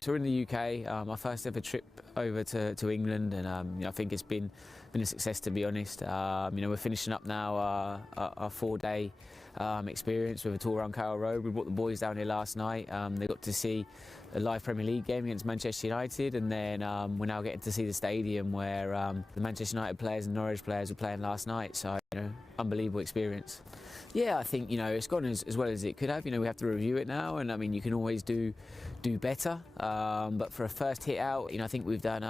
So we're in the UK, our first ever trip over to England, and I think it's been a success, to be honest. We're finishing up now our 4-day experience with a tour around Carroll Road. We brought the boys down here last night. They got to see a live Premier League game against Manchester United, and then we're now getting to see the stadium where the Manchester United players and Norwich players were playing last night. So, unbelievable experience. Yeah, I think it's gone as well as it could have. We have to review it now, and I mean you can always do better. But for a first hit out, I think we've done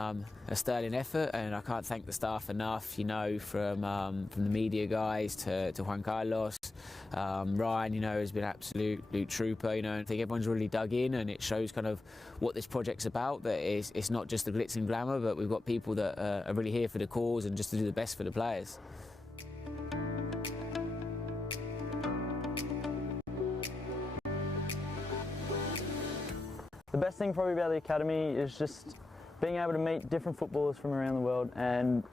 a sterling effort, and I can't thank the staff enough. From the media guys to Juan Carlos, Ryan, has been absolute trooper. I think everyone's really dug in, and it shows kind of what this project's about. That it's not just the glitz and glamour, but we've got people that are really here for the cause and just to do the best for the players. The best thing probably about the academy is just being able to meet different footballers from around the world and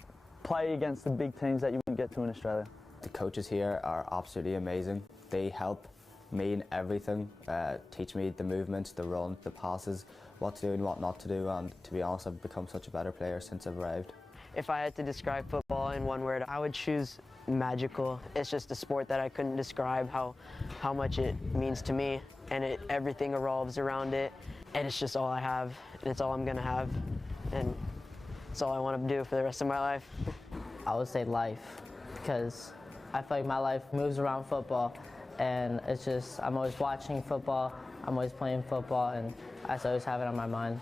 play against the big teams that you wouldn't get to in Australia. The coaches here are absolutely amazing. They help me in everything, teach me the movements, the run, the passes, what to do and what not to do, and to be honest, I've become such a better player since I've arrived. If I had to describe football in one word, I would choose magical. It's just a sport that I couldn't describe how much it means to me, and everything revolves around it, and it's just all I have, and it's all I'm gonna have, and it's all I want to do for the rest of my life. I would say life, because I feel like my life moves around football, and it's just, I'm always watching football, I'm always playing football, and I always have it on my mind.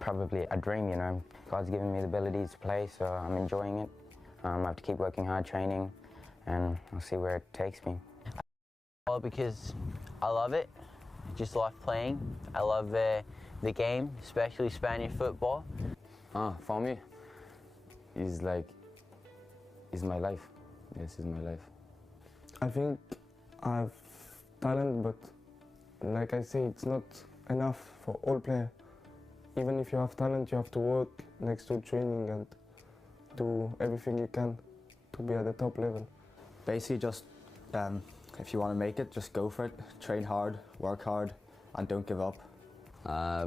Probably a dream, God's given me the ability to play, so I'm enjoying it. I have to keep working hard, training, and I'll see where it takes me. Well, because I love it, just love playing. I love the game, especially Spanish football. For me, it's my life. This is my life. I think I have talent, but like I say, it's not enough for all players. Even if you have talent, you have to work next to training and do everything you can to be at the top level. Basically just, if you want to make it, just go for it. Train hard, work hard, and don't give up.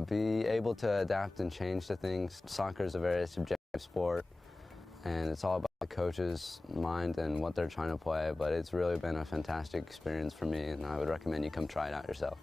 Be able to adapt and change to things. Soccer is a very subjective sport, and it's all about the coach's mind and what they're trying to play, but it's really been a fantastic experience for me, and I would recommend you come try it out yourself.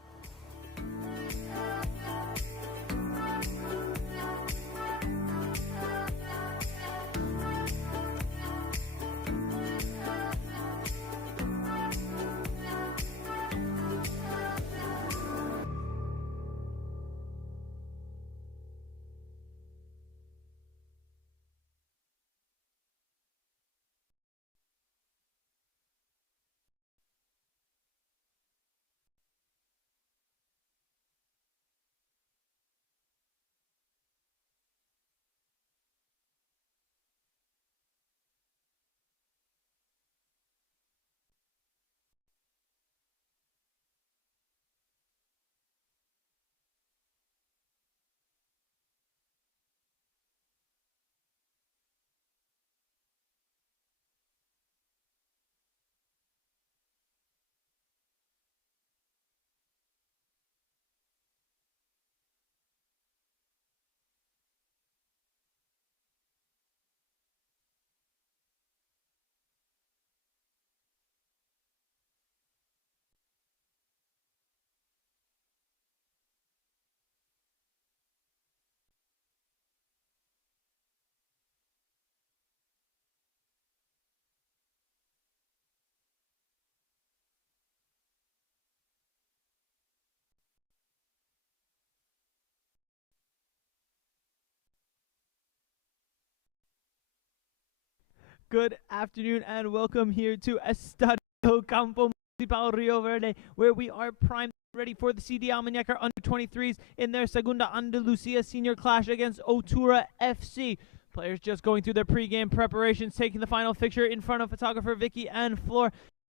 Good afternoon and welcome here to Estadio Campo Municipal Rio Verde, where we are primed ready for the CD Almunecar under-23s in their Segunda Andalucia senior clash against Otura FC. Players just going through their pre-game preparations, taking the final fixture in front of photographer Vicky and Flor.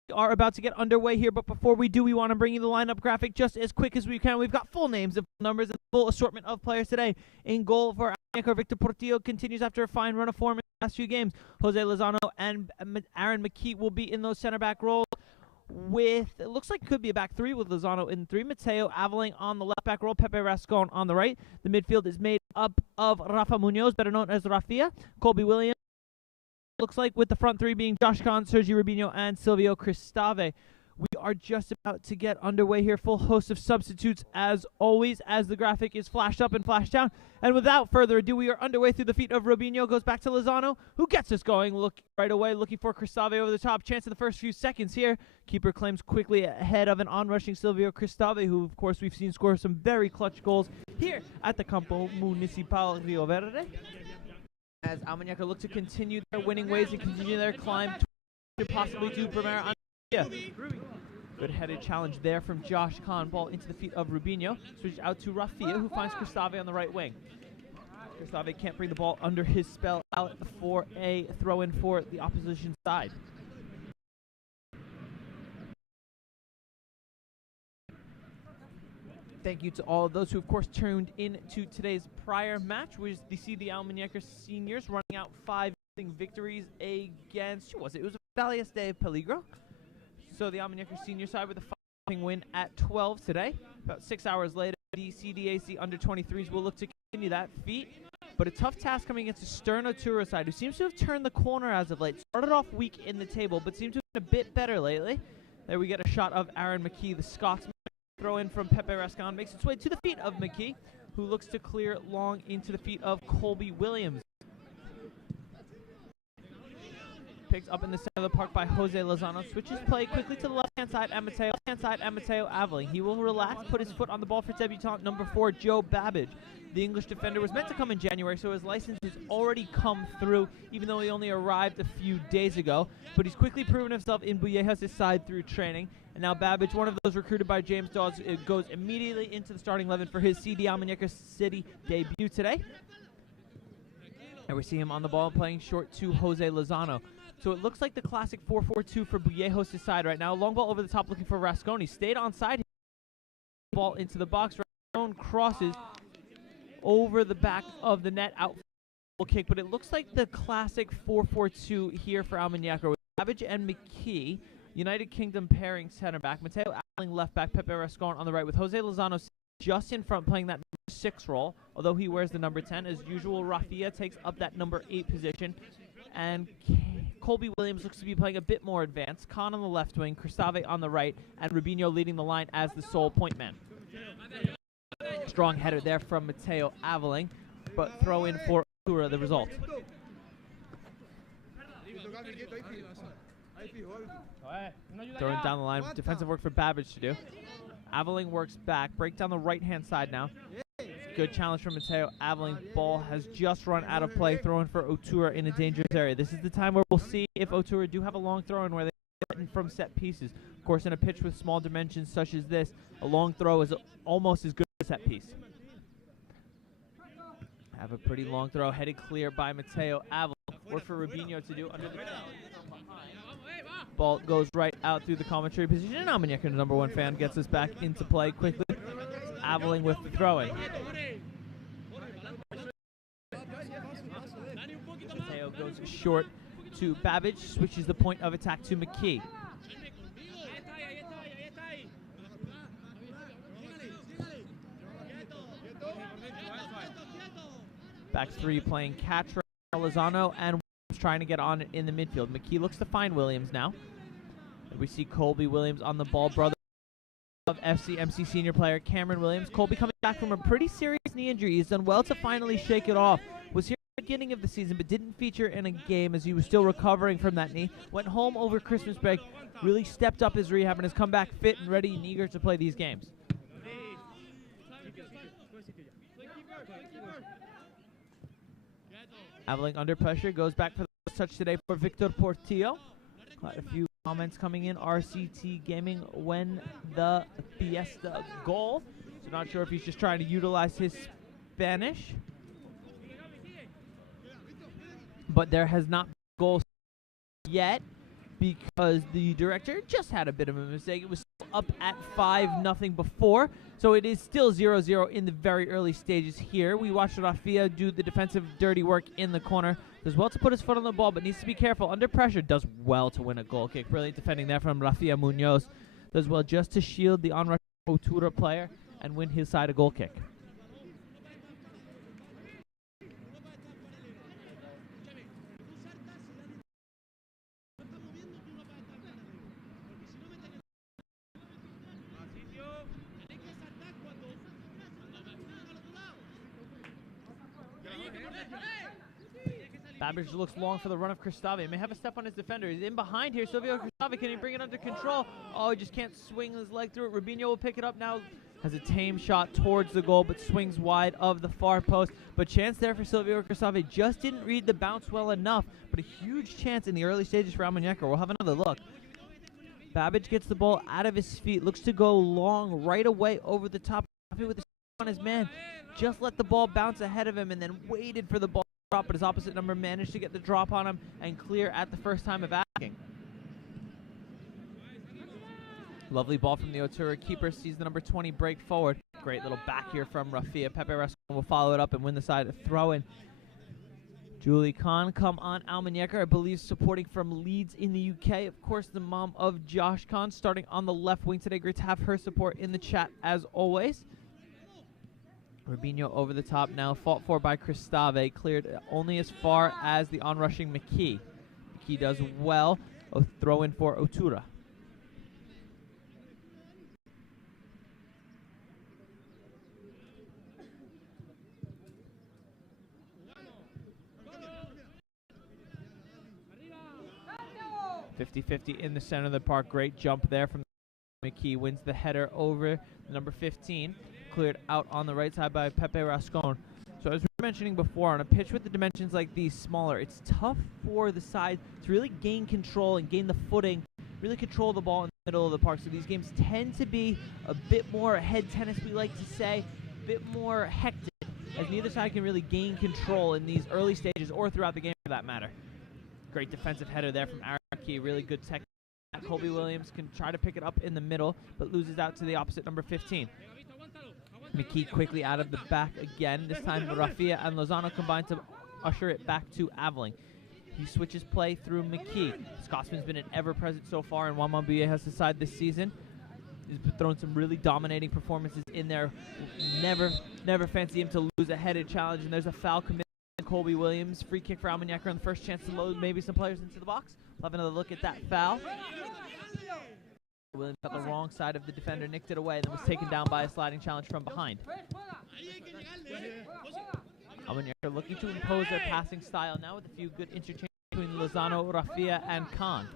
We are about to get underway here, but before we do, we want to bring you the lineup graphic just as quick as we can. We've got full names and numbers and full assortment of players today. In goal for Almunecar, Victor Portillo continues after a fine run of form in the last few games. Jose Lozano and Aaron McKee will be in those center back roles. with, it looks like it could be a back three with Lozano in three. Mateo Aveling on the left back row, Pepe Rascon on the right. The midfield is made up of Rafa Munoz, better known as Rafia, Colby Williams, looks like, with the front three being Josh Kahn, Sergio Rubinho, and Silvio Cristave. We are just about to get underway here. Full host of substitutes as always, as the graphic is flashed up and flashed down. And without further ado, we are underway through the feet of Rubinho. Goes back to Lozano, who gets us going. Look right away, looking for Cristave over the top. Chance in the first few seconds here. Keeper claims quickly ahead of an onrushing Silvio Cristave, who, of course, we've seen score some very clutch goals here at the Campo Municipal Rio Verde. As Almunecar look to continue their winning ways and continue their climb to possibly do Primera. Good headed challenge there from Josh Kahn. Ball into the feet of Rubinho. Switched out to Rafia, who finds Cristave on the right wing. Cristave can't bring the ball under his spell out for a throw-in for the opposition side. Thank you to all of those who, of course, tuned in to today's prior match, which is the Almunecar seniors running out 5 victories against, who was it? It was Valias de Peligro. So the Almunecar senior side with a 5-0 win at 12 today. About 6 hours later, the CDAC under-23s will look to continue that feat. But a tough task coming against a stern Otura side, who seems to have turned the corner as of late. Started off weak in the table, but seems to have been a bit better lately. There we get a shot of Aaron McKee, the Scotsman. Throw in from Pepe Rascon makes its way to the feet of McKee, who looks to clear long into the feet of Colby Williams. Picked up in the center of the park by Jose Lozano. Switches play quickly to the left-hand side and Mateo Aveling. He will relax, put his foot on the ball for debutant number 4, Joe Babbage. The English defender was meant to come in January, so his license has already come through, even though he only arrived a few days ago. But he's quickly proven himself in Buyejas' side through training. And now Babbage, one of those recruited by James Dawes, goes immediately into the starting 11 for his CD Almunecar City debut today. And we see him on the ball playing short to Jose Lozano. So it looks like the classic 4-4-2 for Buyejas' side right now. Long ball over the top looking for Rasconi. Stayed on side. Ball into the box. Rasconi crosses over the back of the net, out for a kick. But it looks like the classic 4-4-2 here for Almunecar with Babbage and McKee. United Kingdom pairing center back. Mateo Aveling left back. Pepe Rascon on the right with Jose Lozano just in front playing that number 6 role. Although he wears the number 10. As usual, Rafia takes up that number 8 position. And Colby Williams looks to be playing a bit more advanced. Kahn on the left wing, Cristave on the right, and Rubinho leading the line as the sole point man. Strong header there from Mateo Aveling, but throw in for Otura the result. Throwing down the line, defensive work for Babbage to do. Aveling works back, break down the right-hand side now. Good challenge from Mateo Aveling. Ball has just run out of play, throwing for Otura in a dangerous area. This is the time where we'll see if Otura do have a long throw in where they get in from set pieces. Of course, in a pitch with small dimensions such as this, a long throw is almost as good as a set piece. Have a pretty long throw, headed clear by Mateo Aveling. Work for Rubinho to do under the ball goes right out through the commentary position. And Almunecar, number 1 fan, gets us back into play quickly. Aveling with the throwing. Mateo goes short to Babbage, switches the point of attack to McKee. Back 3 playing catch right now, Lozano and Williams trying to get on it in the midfield. McKee looks to find Williams now. And we see Colby Williams on the ball, brother of FCMC senior player Cameron Williams. Colby coming back from a pretty serious knee injury. He's done well to finally shake it off. Was here at the beginning of the season but didn't feature in a game as he was still recovering from that knee. Went home over Christmas break, really stepped up his rehab and has come back fit and ready and eager to play these games. Aveling under pressure, goes back for the first touch today for Victor Portillo. Quite a few comments coming in. RCT Gaming when the Fiesta goal. So not sure if he's just trying to utilize his Spanish. But there has not been a goal yet because the director just had a bit of a mistake. It was up at 5-0 before. So it is still 0-0 in the very early stages here. We watched Rafia do the defensive dirty work in the corner. Does well to put his foot on the ball, but needs to be careful. Under pressure, does well to win a goal kick. Brilliant defending there from Rafael Munoz. Does well just to shield the on-rush Otura player and win his side a goal kick. Babbage looks long for the run of Cristave. May have a step on his defender. He's in behind here. Silvio Cristave, can he bring it under control? Oh, he just can't swing his leg through it. Rubinho will pick it up now. Has a tame shot towards the goal, but swings wide of the far post. But chance there for Silvio Cristave. Just didn't read the bounce well enough, but a huge chance in the early stages for Almunecar. We'll have another look. Babbage gets the ball out of his feet. Looks to go long right away over the top with the on his man. Just let the ball bounce ahead of him and then waited for the ball. But his opposite number managed to get the drop on him and clear at the first time of asking. Lovely ball from the Otura keeper. Sees the number 20 break forward. Great little back here from Rafia. Pepe Rascon will follow it up and win the side. Throw in. Julie Khan come on Almunecar, I believe supporting from Leeds in the UK. Of course, the mom of Josh Khan starting on the left wing today. Great to have her support in the chat as always. Rubinho over the top now, fought for by Cristave, cleared only as far as the onrushing McKee. McKee does well, a throw in for Otura. .50-50 in the center of the park. Great jump there from McKee. Wins the header over number 15. Cleared out on the right side by Pepe Rascon. So as we were mentioning before, on a pitch with the dimensions like these smaller, it's tough for the side to really gain control and gain the footing, really control the ball in the middle of the park. So these games tend to be a bit more head tennis, we like to say, a bit more hectic, as neither side can really gain control in these early stages or throughout the game for that matter. Great defensive header there from Araki, really good technique. Colby Williams can try to pick it up in the middle, but loses out to the opposite number 15. McKee quickly out of the back again. This time Rafia and Lozano combine to usher it back to Aveling. He switches play through McKee. Scotsman's been an ever-present so far in Wamambieja's side this season. He's thrown some really dominating performances in there. Never fancy him to lose a headed challenge, and there's a foul committed. Colby Williams, free kick for Almunecar on the first chance to load maybe some players into the box. We'll have another look at that foul. Williams got the wrong side of the defender, nicked it away, then was taken down by a sliding challenge from behind. Almunecar looking to impose their passing style now with a few good interchanges between Lozano, Rafia, and Khan.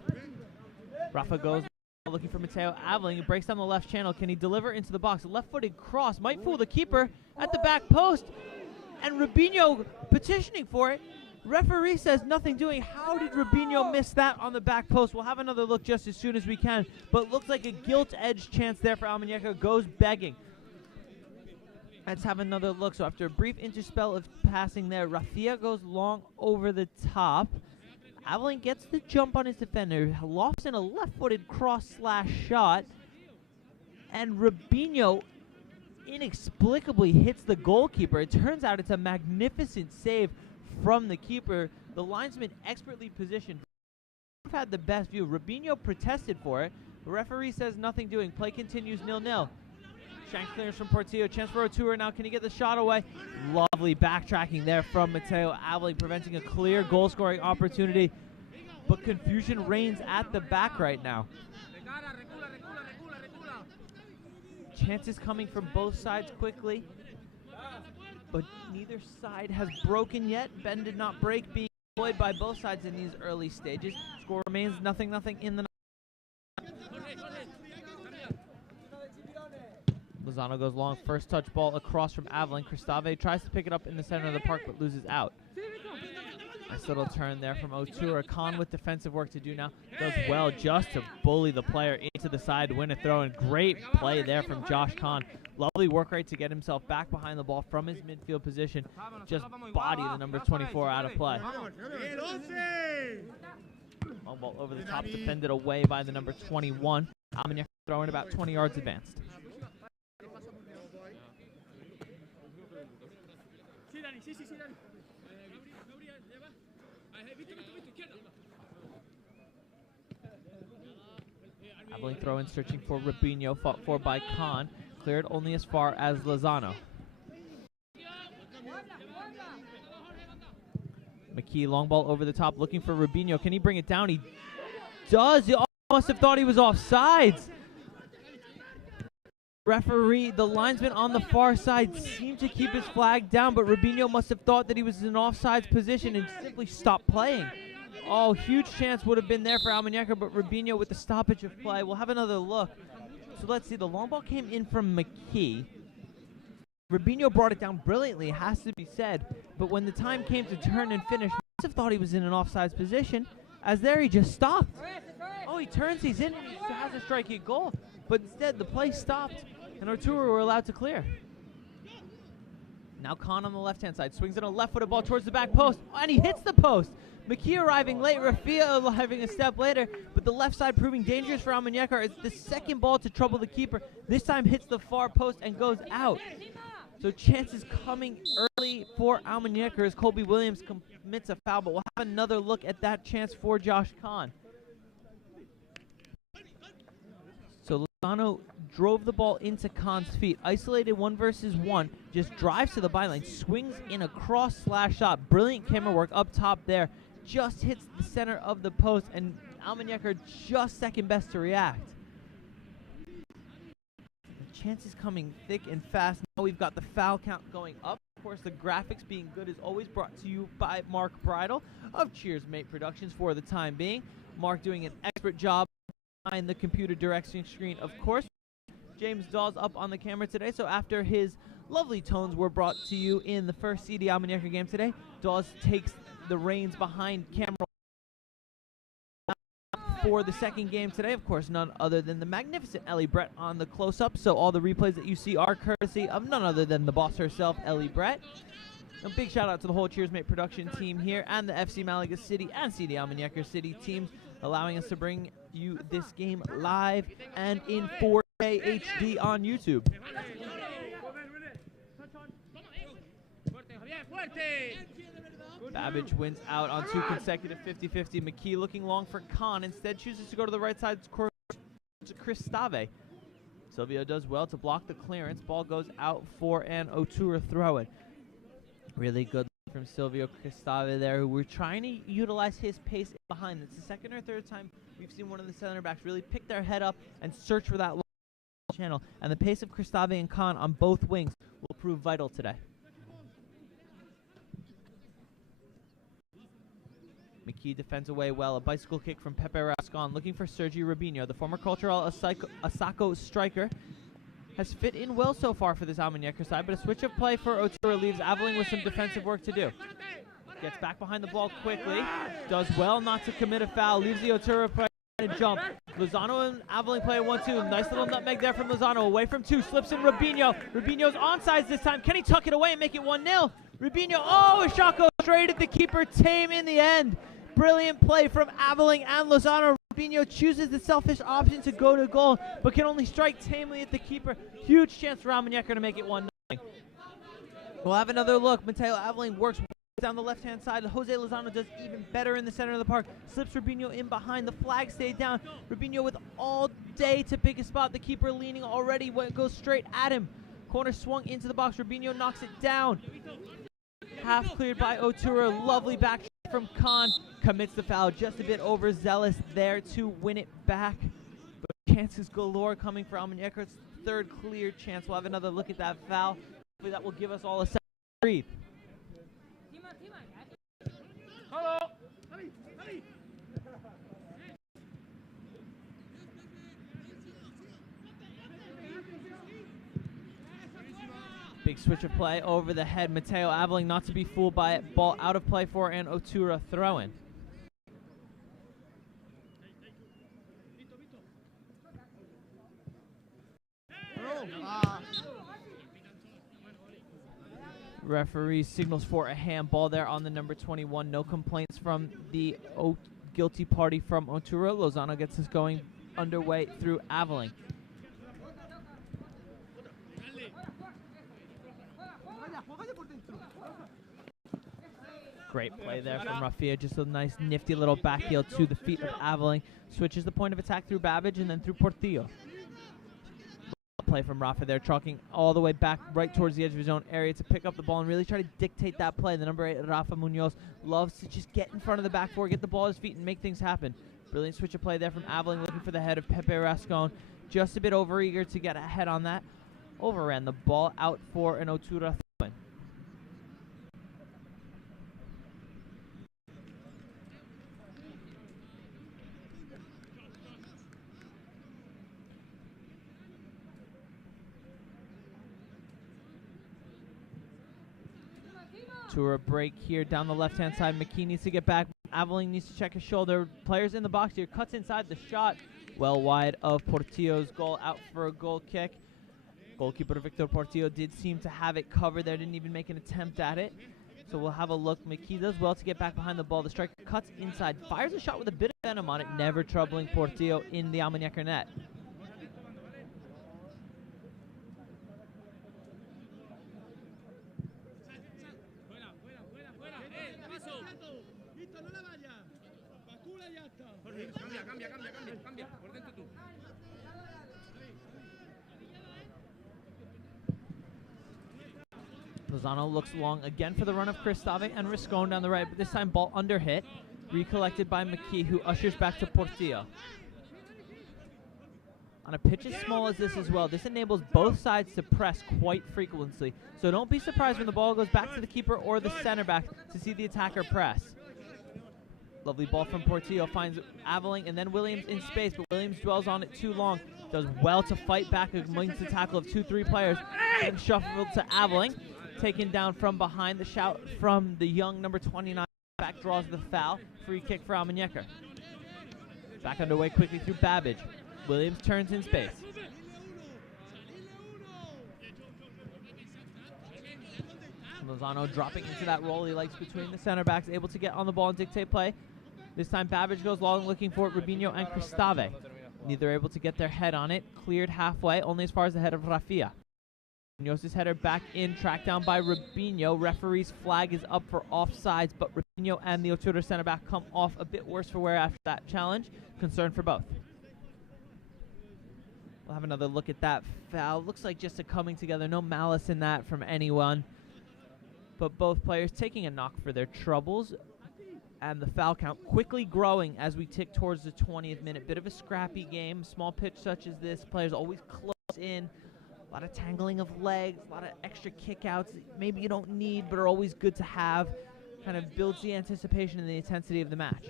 Rafa goes looking for Mateo Aveling. He breaks down the left channel. Can he deliver into the box? A left-footed cross might fool the keeper at the back post. And Rubinho petitioning for it. Referee says nothing doing. How did Rubinho miss that on the back post? We'll have another look just as soon as we can. But looks like a gilt-edged chance there for Almunecar. Goes begging. Let's have another look. So after a brief interspell of passing there, Rafia goes long over the top. Aveling gets the jump on his defender. Lofts in a left-footed cross/shot. And Rubinho inexplicably hits the goalkeeper. It turns out it's a magnificent save from the keeper. The linesman expertly positioned. Had the best view. Rubinho protested for it. The referee says nothing doing. Play continues 0-0. Shank clearance from Portillo. Chance for Otura now. Can he get the shot away? Lovely backtracking there from Mateo Aveling, preventing a clear goal-scoring opportunity. But confusion reigns at the back right now. Chances coming from both sides quickly, but neither side has broken yet. Ben did not break, being employed by both sides in these early stages. Score remains 0-0 in the. Lozano goes long, first touch ball across from Aveling. Cristave tries to pick it up in the center of the park, but loses out. Nice little turn there from Otura. Khan with defensive work to do now. Does well just to bully the player into the side, win a throw, and great play there from Josh Khan. Lovely work rate to get himself back behind the ball from his midfield position. Just body the number 24 out of play. Long ball over the top, defended away by the number 21. Almunecar throwing about 20 yards advanced. Aveling throw in, searching for Rubinho, fought for by Khan. Cleared only as far as Lozano. McKee, long ball over the top, looking for Rubinho. Can he bring it down? He does. He must have thought he was offsides. Referee, the linesman on the far side, seemed to keep his flag down, but Rubinho must have thought that he was in an offsides position and simply stopped playing. Oh, huge chance would have been there for Almunecar, but Rubinho with the stoppage of play. We'll have another look. So let's see. The long ball came in from McKee. Rubinho brought it down brilliantly, has to be said. But when the time came to turn and finish, must have thought he was in an offsides position, as there he just stopped. Oh, he turns, he's in, and he has a striking goal. But instead, the play stopped, and Otura were allowed to clear. Now Khan on the left-hand side, swings in a left-footed ball towards the back post, and he hits the post. McKee arriving late, Rafia arriving a step later, but the left side proving dangerous for Almunecar. It's the second ball to trouble the keeper. This time hits the far post and goes out. So chances coming early for Almunecar as Colby Williams commits a foul, but we'll have another look at that chance for Josh Khan. So Lozano drove the ball into Khan's feet, isolated 1 versus 1, just drives to the byline, swings in a cross/slash shot. Brilliant camera work up top there, just hits the center of the post, and Almunecar just second best to react. The chances coming thick and fast. Now we've got the foul count going up. Of course, the graphics being good is always brought to you by Mark Bridle of Cheers Mate Productions for the time being. Mark doing an expert job behind the computer direction screen, of course. James Dawes up on the camera today, so after his lovely tones were brought to you in the first CD Almunecar game today, Dawes takes the reins behind camera for the second game today. Of course, none other than the magnificent Ellie Brett on the close-up, so all the replays that you see are courtesy of none other than the boss herself, Ellie Brett. A big shout-out to the whole Cheers Mate production team here and the FC Malaga City and CD Almunecar City teams, allowing us to bring you this game live and in 4K HD on YouTube. Babbage wins out on 2 consecutive 50-50. McKee looking long for Khan, instead chooses to go to the right side to Cristave. Silvio does well to block the clearance. Ball goes out for an Otura throw-in. Really good from Silvio Cristave there, who we're trying to utilize his pace behind. It's the second or third time we've seen one of the center backs really pick their head up and search for that channel. And the pace of Cristave and Khan on both wings will prove vital today. McKee defends away well. A bicycle kick from Pepe Rascon, looking for Sergio Rubinho. The former Cultural Asako striker has fit in well so far for this Almunecar side, but a switch of play for Otura leaves Aveling with some defensive work to do. Gets back behind the ball quickly, does well not to commit a foul, leaves the Otura play and jump. Lozano and Aveling play 1-2. Nice little nutmeg there from Lozano, away from 2, slips in Rubinho. Rubinho's onside this time. Can he tuck it away and make it 1-0? Rubinho, oh, a shot goes straight at the keeper, tame in the end. Brilliant play from Aveling and Lozano. Rubinho chooses the selfish option to go to goal, but can only strike tamely at the keeper. Huge chance for Almunecar to make it 1-0. We'll have another look. Mateo Aveling works down the left-hand side. Jose Lozano does even better in the center of the park. Slips Rubinho in behind. The flag stayed down. Rubinho with all day to pick a spot. The keeper leaning already when it goes straight at him. Corner swung into the box. Rubinho knocks it down. Half cleared by Otura. Lovely back from Khan. Commits the foul. Just a bit overzealous there to win it back. But chances galore coming for Almunecar. It's third clear chance. We'll have another look at that foul. Hopefully that will give us all a second breathe. Big switch of play over the head. Mateo Aveling not to be fooled by it. Ball out of play for an Otura throw-in. Referee signals for a handball there on the number 21. No complaints from the guilty party from Otura. Lozano gets us going underway through Aveling. Great play there from Rafia. Just a nice nifty little back heel to the feet of Aveling. Switches the point of attack through Babbage and then through Portillo. Play from Rafa there, trucking all the way back right towards the edge of his own area to pick up the ball and really try to dictate that play. The number 8, Rafa Munoz, loves to just get in front of the back four, get the ball at his feet, and make things happen. Brilliant switch of play there from Aveling, looking for the head of Pepe Rascon. Just a bit overeager to get ahead on that. Overran the ball out for an Otura throw-in. Otura break here down the left-hand side. McKee needs to get back. Aveling needs to check his shoulder. Players in the box here. Cuts inside the shot. Well wide of Portillo's goal. Out for a goal kick. Goalkeeper Victor Portillo did seem to have it covered there. Didn't even make an attempt at it. So we'll have a look. McKee does well to get back behind the ball. The striker cuts inside. Fires a shot with a bit of venom on it. Never troubling Portillo in the Almunecar net. Lozano looks long again for the run of Cristave and Riscon down the right, but this time ball under hit. Recollected by McKee, who ushers back to Portillo. On a pitch as small as this as well, this enables both sides to press quite frequently. So don't be surprised when the ball goes back to the keeper or the center back to see the attacker press. Lovely ball from Portillo, finds Aveling and then Williams in space, but Williams dwells on it too long. Does well to fight back against the tackle of 2-3 players and shuffled to Aveling. Taken down from behind. The shout from the young number 29 back draws the foul. Free kick for Almunecar. Back underway quickly through Babbage. Williams turns in space. Lozano dropping into that role he likes between the center backs, able to get on the ball and dictate play. This time Babbage goes long looking for Rubinho and Cristave. Neither able to get their head on it. Cleared halfway, only as far as the head of Rafia. Muñoz's header back in, tracked down by Rubinho. Referee's flag is up for offsides, but Rubinho and the Otura center back come off a bit worse for wear after that challenge. Concern for both. We'll have another look at that foul. Looks like just a coming together. No malice in that from anyone. But both players taking a knock for their troubles. And the foul count quickly growing as we tick towards the 20th minute. Bit of a scrappy game. Small pitch such as this. Players always close in. A lot of tangling of legs, a lot of extra kickouts maybe you don't need but are always good to have. Kind of builds the anticipation and the intensity of the match.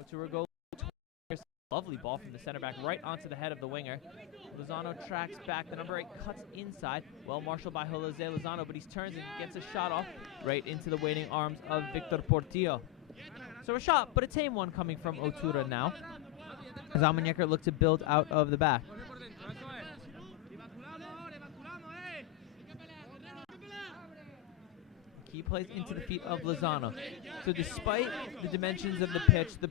Otura goal. Lovely ball from the center back right onto the head of the winger. Lozano tracks back. The number 8 cuts inside. Well marshaled by Jose Lozano, but he turns and gets a shot off right into the waiting arms of Victor Portillo. So a shot, but a tame one coming from Otura now, as Almunecar look to build out of the back. He plays into the feet of Lozano. So despite the dimensions of the pitch, the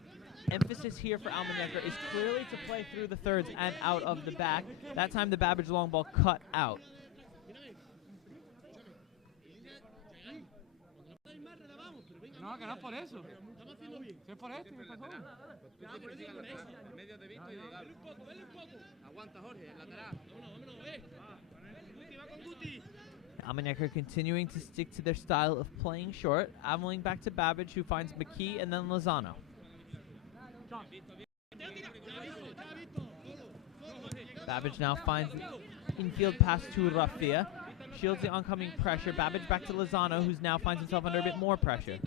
emphasis here for Almunecar is clearly to play through the thirds and out of the back. That time the Babbage long ball cut out. Almunecar continuing to stick to their style of playing short. Aveling back to Babbage, who finds McKee and then Lozano. Babbage now finds infield pass to Rafia. Shields the oncoming pressure. Babbage back to Lozano, who now finds himself under a bit more pressure.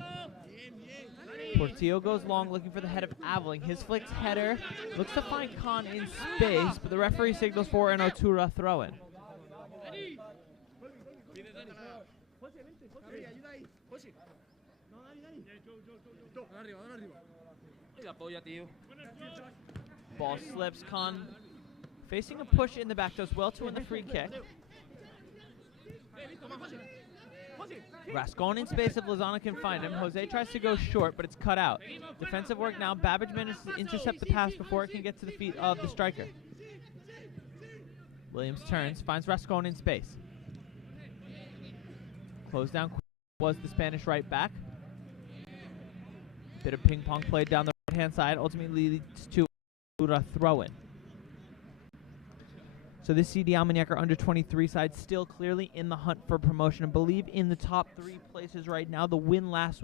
Portillo goes long looking for the head of Aveling. His flicked header looks to find Khan in space, but the referee signals for an Otura throw-in. Ball slips. Khan facing a push in the back, does well to win the free kick. Rascon in space if Lozano can find him. Jose tries to go short, but it's cut out. Defensive work now. Babbage manages to intercept the pass before it can get to the feet of the striker. Williams turns, finds Rascon in space. Close down was the Spanish right back. Bit of ping pong played down the right-hand side, ultimately leads to Otura throw-in. So this CD Almunecar under 23 side still clearly in the hunt for promotion. I believe in the top 3 places right now. The win last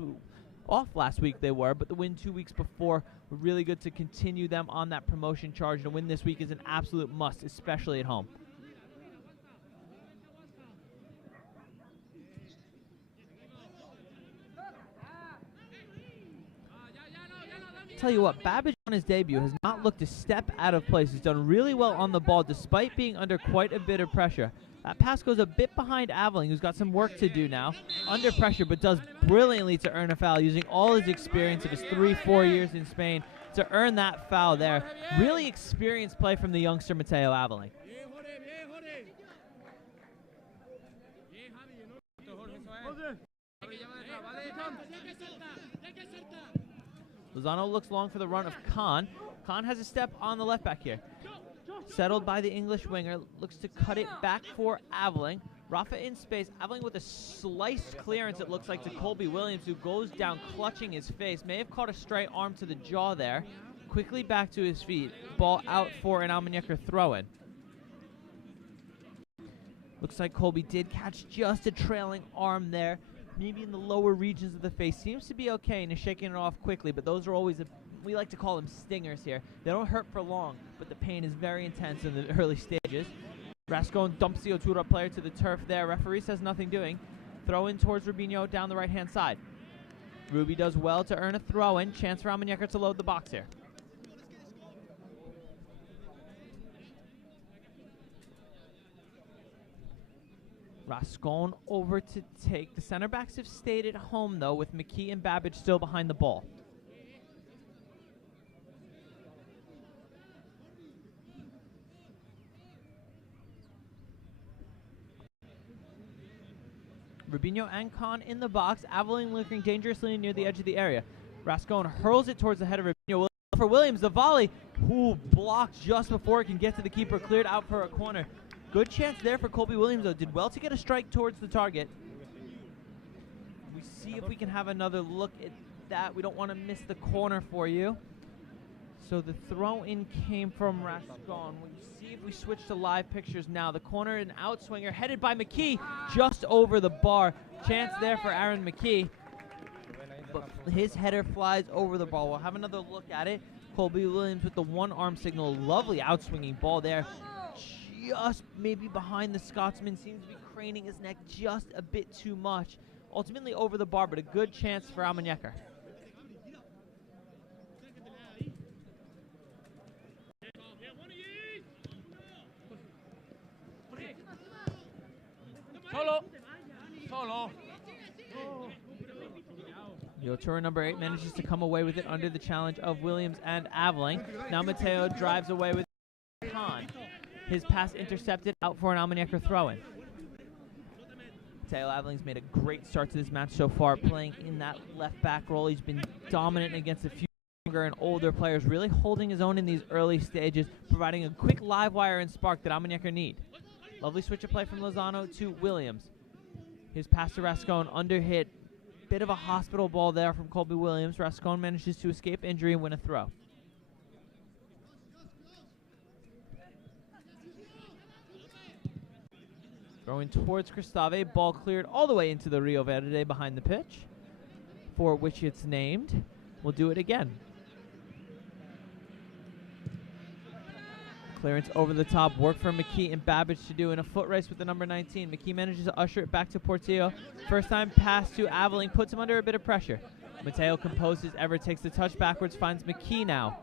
week they were, but the win 2 weeks before were really good to continue them on that promotion charge. To win this week is an absolute must, especially at home. Tell you what, Babbage on his debut has not looked a step out of place. He's done really well on the ball despite being under quite a bit of pressure. That pass goes a bit behind Aveling, who's got some work to do now. Under pressure, but does brilliantly to earn a foul, using all his experience of his 3-4 years in Spain to earn that foul there. Really experienced play from the youngster Mateo Aveling. Lozano looks long for the run of Khan. Khan has a step on the left back here. Settled by the English winger, looks to cut it back for Aveling. Rafa in space, Aveling with a sliced clearance, it looks like, to Colby Williams, who goes down clutching his face. May have caught a straight arm to the jaw there. Quickly back to his feet. Ball out for an Almunecar throw-in. Looks like Colby did catch just a trailing arm there. Maybe in the lower regions of the face. Seems to be okay and is shaking it off quickly, but those are always, we like to call them stingers here. They don't hurt for long, but the pain is very intense in the early stages. Rascon dumps the Otura player to the turf there. Referee says nothing doing. Throw in towards Rubinho down the right-hand side. Ruby does well to earn a throw-in. Chance for Almunecar to load the box here. Rascon over to take. The center backs have stayed at home, though, with McKee and Babbage still behind the ball. Rubinho and Khan in the box. Aveling looking dangerously near the edge of the area. Rascon hurls it towards the head of Rubinho. For Williams, the volley. Ooh, blocked just before it can get to the keeper. Cleared out for a corner. Good chance there for Colby Williams, though. Did well to get a strike towards the target. We see if we can have another look at that. We don't want to miss the corner for you. So the throw-in came from Rascon. We see if we switch to live pictures now. The corner, an outswinger headed by McKee just over the bar. Chance there for Aaron McKee. But his header flies over the ball. We'll have another look at it. Colby Williams with the one-arm signal. Lovely outswinging ball there. Just maybe behind the Scotsman. Seems to be craning his neck just a bit too much. Ultimately over the bar, but a good chance for Almunecar. The Otura number 8 manages to come away with it under the challenge of Williams and Aveling. Now Mateo drives away with Khan. His pass intercepted, out for an Almunecar throw-in. Mateo Aveling's made a great start to this match so far, playing in that left-back role. He's been dominant against a few younger and older players, really holding his own in these early stages, providing a quick live wire and spark that Almunecar need. Lovely switch of play from Lozano to Williams. His pass to Rascon, under hit. Bit of a hospital ball there from Colby Williams. Rascon manages to escape injury and win a throw. Throwing towards Cristave, ball cleared all the way into the Rio Verde behind the pitch, for which it's named. We'll do it again. Clearance over the top, work for McKee and Babbage to do in a foot race with the number 19. McKee manages to usher it back to Portillo. First time pass to Aveling, puts him under a bit of pressure. Mateo composes ever, takes the touch backwards, finds McKee now.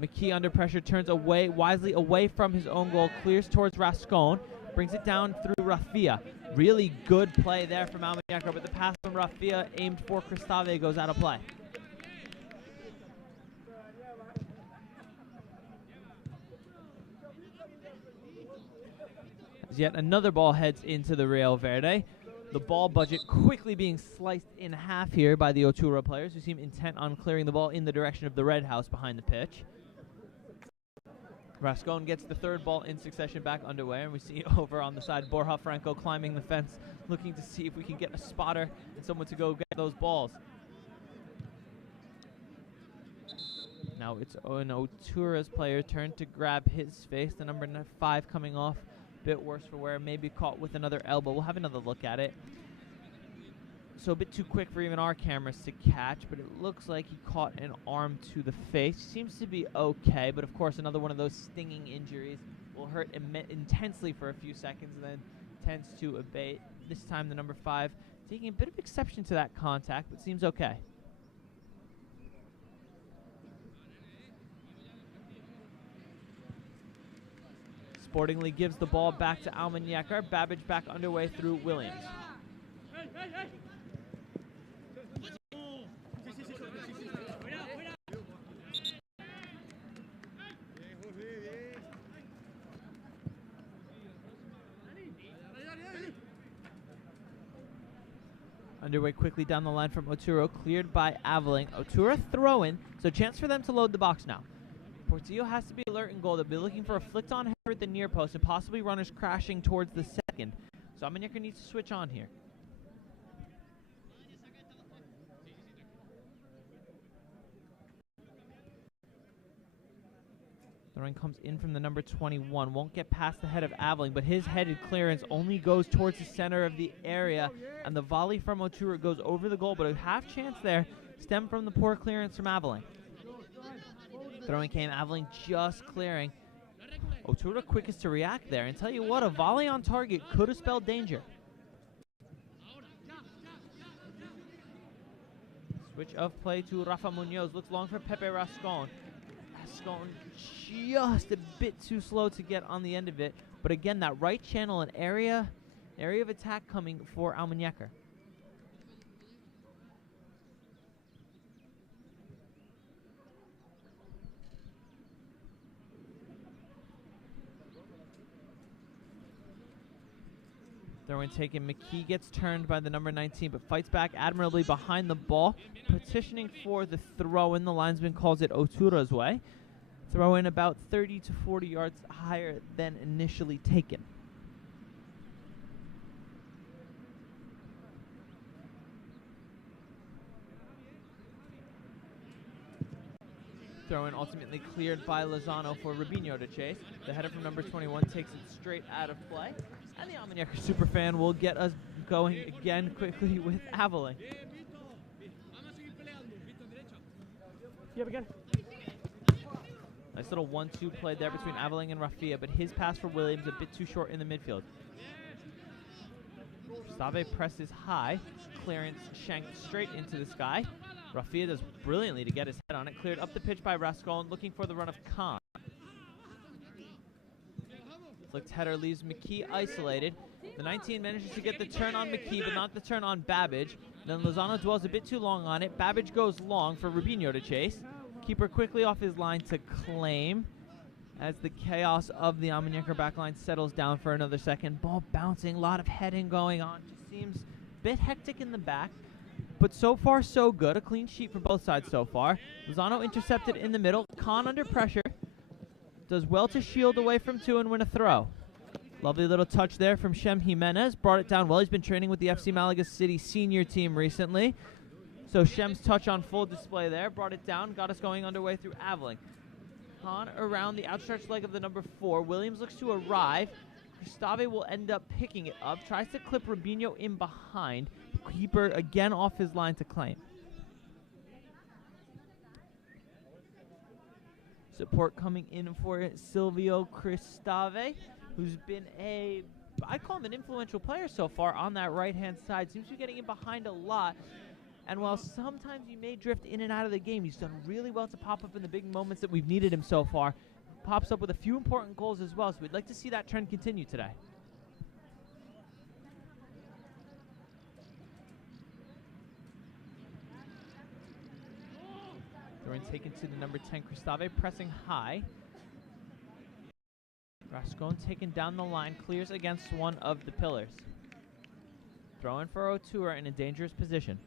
McKee under pressure, turns away, wisely away from his own goal, clears towards Rascon, brings it down through Rafia. Really good play there from Almunecar, but the pass from Rafia aimed for Cristave goes out of play. As yet another ball heads into the Rio Verde. The ball budget quickly being sliced in half here by the Otura players, who seem intent on clearing the ball in the direction of the red house behind the pitch. Rascon gets the third ball in succession back underway, and we see over on the side Borja Franco climbing the fence, looking to see if we can get a spotter and someone to go get those balls. Now it's an Otura's player turn to grab his face. The number 5 coming off. Bit worse for wear. Maybe caught with another elbow. We'll have another look at it. So a bit too quick for even our cameras to catch, but it looks like he caught an arm to the face. Seems to be okay, but of course another one of those stinging injuries will hurt intensely for a few seconds and then tends to abate. This time the number 5 taking a bit of exception to that contact, but seems okay. Sportingly gives the ball back to Almunecar. Babbage back underway through Williams. Underway quickly down the line from Otura, cleared by Aveling. Otura throw-in, so chance for them to load the box now. Portillo has to be alert in goal. They'll be looking for a flicked-on header at the near post and possibly runners crashing towards the second. So Almunecar needs to switch on here. Throwing comes in from the number 21. Won't get past the head of Aveling, but his headed clearance only goes towards the center of the area, and the volley from Otura goes over the goal, but a half chance there stemmed from the poor clearance from Aveling. Throwing came, Aveling just clearing. Otura quickest to react there, and tell you what, a volley on target could have spelled danger. Switch of play to Rafa Munoz, looks long for Pepe Rascon. Rascon just a bit too slow to get on the end of it, but again, that right channel, an area of attack coming for Almunecar. Throw-in taken. McKee gets turned by the number 19, but fights back admirably behind the ball, petitioning for the throw-in. The linesman calls it Otura's way. Throw-in about 30 to 40 yards higher than initially taken. Throw-in ultimately cleared by Lozano for Rubinho to chase. The header from number 21 takes it straight out of play. And the Almunecar superfan will get us going again quickly with Aveling. Nice little 1-2 play there between Aveling and Rafia, but his pass for Williams a bit too short in the midfield. Stave presses high, clearance shanked straight into the sky. Rafia does brilliantly to get his head on it, cleared up the pitch by Rascon, looking for the run of Khan. Flicked header leaves McKee isolated. The 19 manages to get the turn on McKee, but not the turn on Babbage. Then Lozano dwells a bit too long on it. Babbage goes long for Rubinho to chase. Keeper quickly off his line to claim as the chaos of the Almunecar backline settles down for another second. Ball bouncing, a lot of heading going on. Just seems a bit hectic in the back, but so far so good. A clean sheet for both sides so far. Lozano intercepted in the middle. Khan under pressure. Does well to shield away from 2 and win a throw. Lovely little touch there from Shem Jimenez. Brought it down well. He's been training with the FC Malaga City senior team recently. So Shem's touch on full display there. Brought it down. Got us going underway through Aveling. Khan around the outstretched leg of the number 4. Williams looks to arrive. Gustave will end up picking it up. Tries to clip Rubinho in behind. Keeper again off his line to claim. Support coming in for Silvio Cristave, who's been I call him an influential player so far on that right-hand side. Seems to be getting in behind a lot. And while sometimes he may drift in and out of the game, he's done really well to pop up in the big moments that we've needed him so far. Pops up with a few important goals as well, so we'd like to see that trend continue today. Throwing taken to the number 10, Cristave pressing high. Rascon taken down the line, clears against one of the pillars. Throw in for Otura in a dangerous position.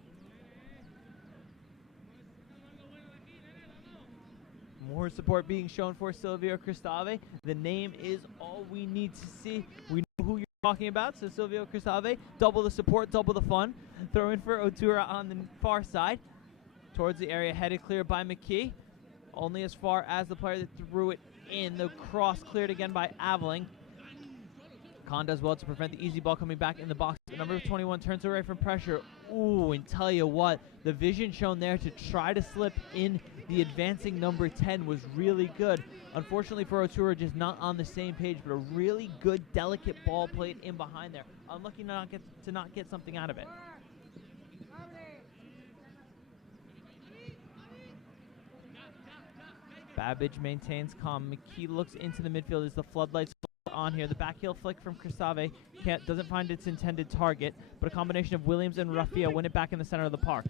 More support being shown for Silvio Cristave. The name is all we need to see. We know who you're talking about, so Silvio Cristave, double the support, double the fun. Throw in for Otura on the far side. Towards the area, headed clear by McKee. only as far as the player that threw it in. The cross cleared again by Aveling. Khan does well to prevent the easy ball coming back in the box. The number 21 turns away from pressure. Ooh, and tell you what, the vision shown there to try to slip in the advancing number 10 was really good. Unfortunately for Otura, just not on the same page, but a really good, delicate ball played in behind there. Unlucky to not get something out of it. Babbage maintains calm. McKee looks into the midfield as the floodlights on here. The back heel flick from Christave doesn't find its intended target, but a combination of Williams and Raffia win it back in the center of the park.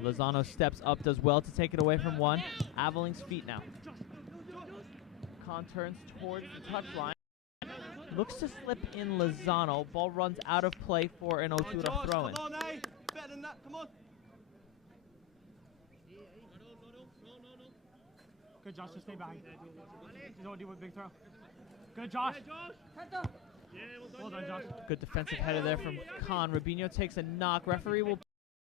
Lozano steps up, does well to take it away from one. Aveling's feet now. Khan turns towards the touchline. Looks to slip in Lozano. Ball runs out of play for an Otura throw-in. Good, Josh, just stay back. You don't do a big throw. Good, Josh. Well done, Josh. Good defensive header there from Khan. Rubinho takes a knock. Referee will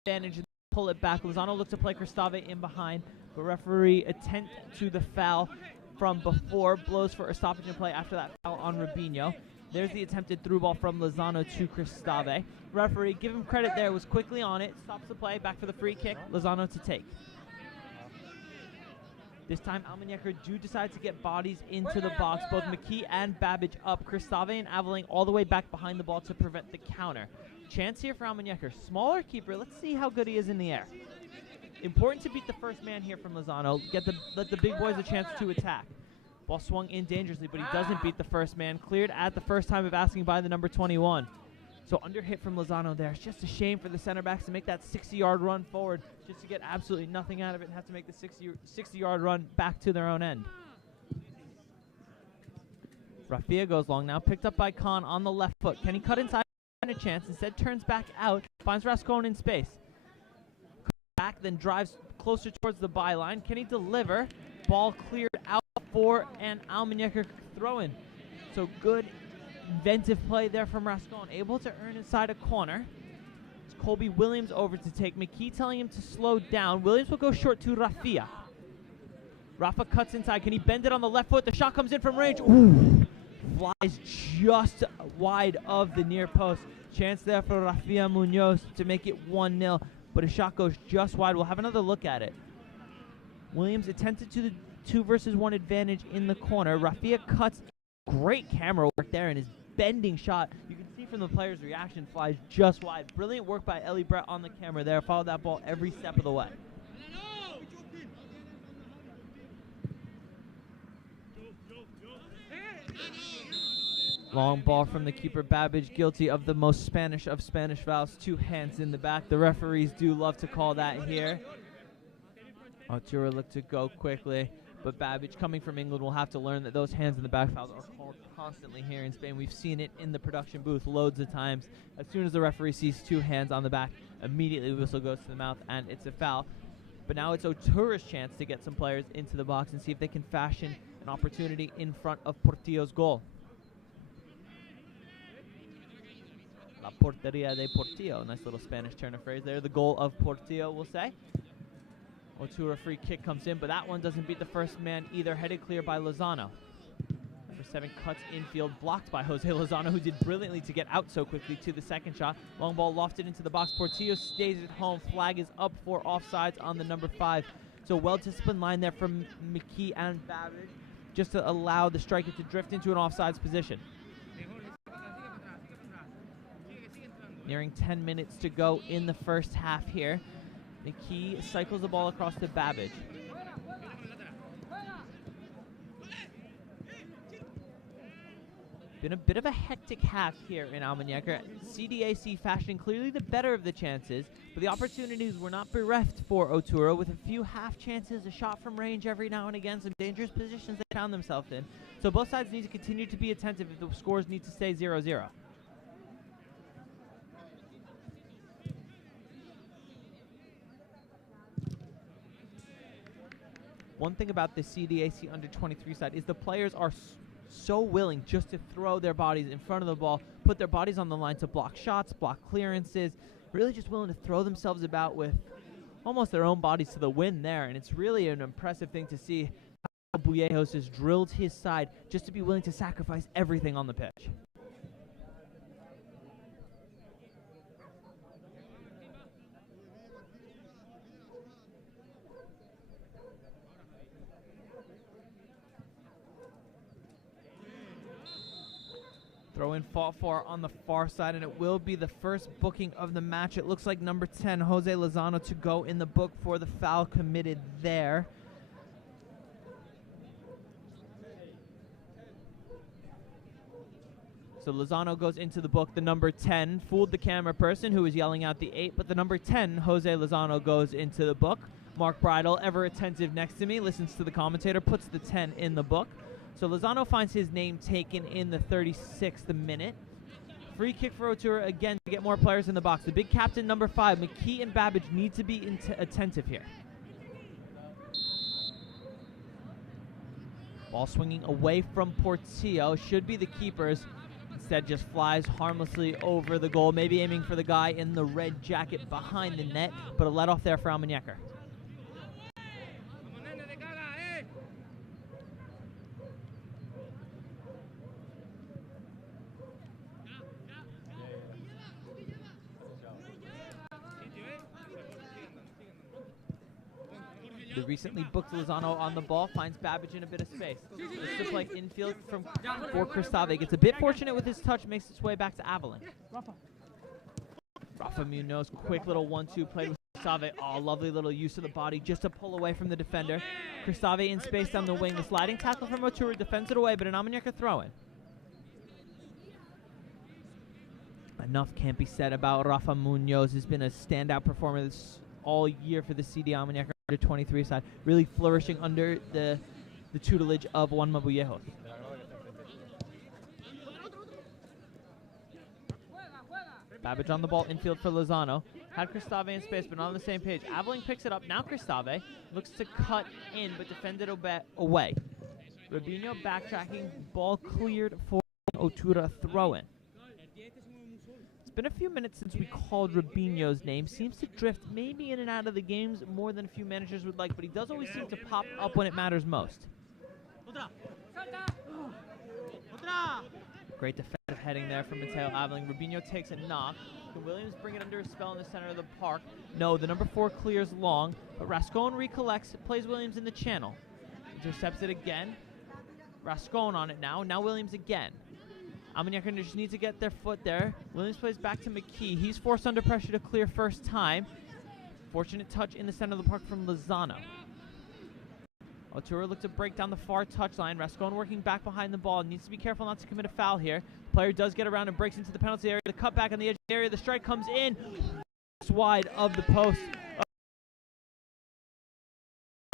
advantage and pull it back. Lozano looks to play Christave in behind, but referee attent to the foul from before, blows for a stoppage in play after that foul on Rubinho. There's the attempted through ball from Lozano to Christave. Referee, give him credit there, was quickly on it, stops the play, back for the free kick. Lozano to take. This time, Almunecar do decide to get bodies into the box. Both McKee and Babbage up. Christave and Aveling all the way back behind the ball to prevent the counter. Chance here for Almunecar. Smaller keeper. Let's see how good he is in the air. Important to beat the first man here from Lozano. Let the big boys a chance to attack. Ball swung in dangerously, but he doesn't beat the first man. Cleared at the first time of asking by the number 21. So under hit from Lozano there. It's just a shame for the center backs to make that 60-yard run forward just to get absolutely nothing out of it and have to make the 60-yard run back to their own end. Raffia goes long now, picked up by Khan on the left foot. Can he cut inside? A chance. Instead turns back out, finds Rascon in space. Back, then drives closer towards the byline. Can he deliver? Ball cleared out for an Almunecar throw-in. So good inventive play there from Rascon, able to earn inside a corner. It's Colby Williams over to take. McKee telling him to slow down. Williams will go short to Raffia. Rafa cuts inside. Can he bend it on the left foot? The shot comes in from range. Ooh. Flies just wide of the near post. Chance there for Raffia Munoz to make it 1-0, but a shot goes just wide. We'll have another look at it. Williams attempted to the 2-versus-1 advantage in the corner. Raffia cuts. Great camera work there, and his bending shot, you can see from the player's reaction, flies just wide. Brilliant work by Ellie Brett on the camera there. Followed that ball every step of the way. Long ball from the keeper, Babbage, guilty of the most Spanish of Spanish fouls. 2 hands in the back. The referees do love to call that here. Otura looked to go quickly, but Babbage, coming from England, will have to learn that those hands in the back fouls are called constantly here in Spain. We've seen it in the production booth loads of times. As soon as the referee sees 2 hands on the back, immediately the whistle goes to the mouth, and it's a foul. But now it's Otura's chance to get some players into the box and see if they can fashion an opportunity in front of Portillo's goal. La Porteria de Portillo. Nice little Spanish turn of phrase there. The goal of Portillo, we'll say. Otura free kick comes in, but that one doesn't beat the first man either. Headed clear by Lozano. Number 7 cuts infield, blocked by Jose Lozano, who did brilliantly to get out so quickly to the second shot. Long ball lofted into the box. Portillo stays at home. Flag is up for offsides on the number 5. So well-disciplined line there from McKee and Babbage, just to allow the striker to drift into an offsides position. Nearing 10 minutes to go in the first half here. McKee cycles the ball across to Babbage. Been a bit of a hectic half here in Almunecar. CDAC fashioning clearly the better of the chances, but the opportunities were not bereft for Otura, with a few half chances, a shot from range every now and again, some dangerous positions they found themselves in. So both sides need to continue to be attentive if the scores need to stay 0-0. One thing about the CDAC under-23 side is the players are so willing just to throw their bodies in front of the ball, put their bodies on the line to block shots, block clearances, really just willing to throw themselves about with almost their own bodies to the wind there, and it's really an impressive thing to see how Bullejos has drilled his side just to be willing to sacrifice everything on the pitch. Throw in fought for on the far side, and it will be the first booking of the match. It looks like number 10, Jose Lozano, to go in the book for the foul committed there. So Lozano goes into the book. The number 10 fooled the camera person who was yelling out the 8, but the number 10, Jose Lozano, goes into the book. Mark Bridle, ever attentive next to me, listens to the commentator, puts the 10 in the book. So Lozano finds his name taken in the 36th minute. Free kick for Otura again to get more players in the box. The big captain, number 5, McKee and Babbage, need to be attentive here. Ball swinging away from Portillo. Should be the keepers. Instead just flies harmlessly over the goal, maybe aiming for the guy in the red jacket behind the net, but a let off there for Almunecar. The recently booked Lozano on the ball finds Babbage in a bit of space. Looks to play infield for Cristave. Gets a bit fortunate with his touch, makes its way back to Avalon. Rafa Munoz, quick little 1-2 play with Cristave. Oh, lovely little use of the body just to pull away from the defender. Cristave in space down the wing. The sliding tackle from Otura defends it away, but an Almunecar throw-in. Enough can't be said about Rafa Munoz. He's been a standout performer all year for the CD Almunecar under 23 side, really flourishing under the tutelage of Juanma Bullejos. Babbage on the ball, infield for Lozano. Had Cristave in space, but not on the same page. Avalon picks it up. Now Cristave looks to cut in, but defended away. Rubinho backtracking, ball cleared for Otura throw-in. It's been a few minutes since we called Rubinho's name. Seems to drift maybe in and out of the games more than a few managers would like, but he does always seem to pop up when it matters most. Great defensive heading there from Mateo Avalon. Rubinho takes a knock. Can Williams bring it under a spell in the center of the park? No, the number 4 clears long, but Rascon recollects, plays Williams in the channel. Intercepts it again. Rascon on it now. Now Williams again. Almunecar just needs to get their foot there. Williams plays back to McKee. He's forced under pressure to clear first time. Fortunate touch in the center of the park from Lozano. Otura looks to break down the far touchline. Rascon working back behind the ball. Needs to be careful not to commit a foul here. Player does get around and breaks into the penalty area. The cutback on the edge of the area. The strike comes in. It's wide of the post.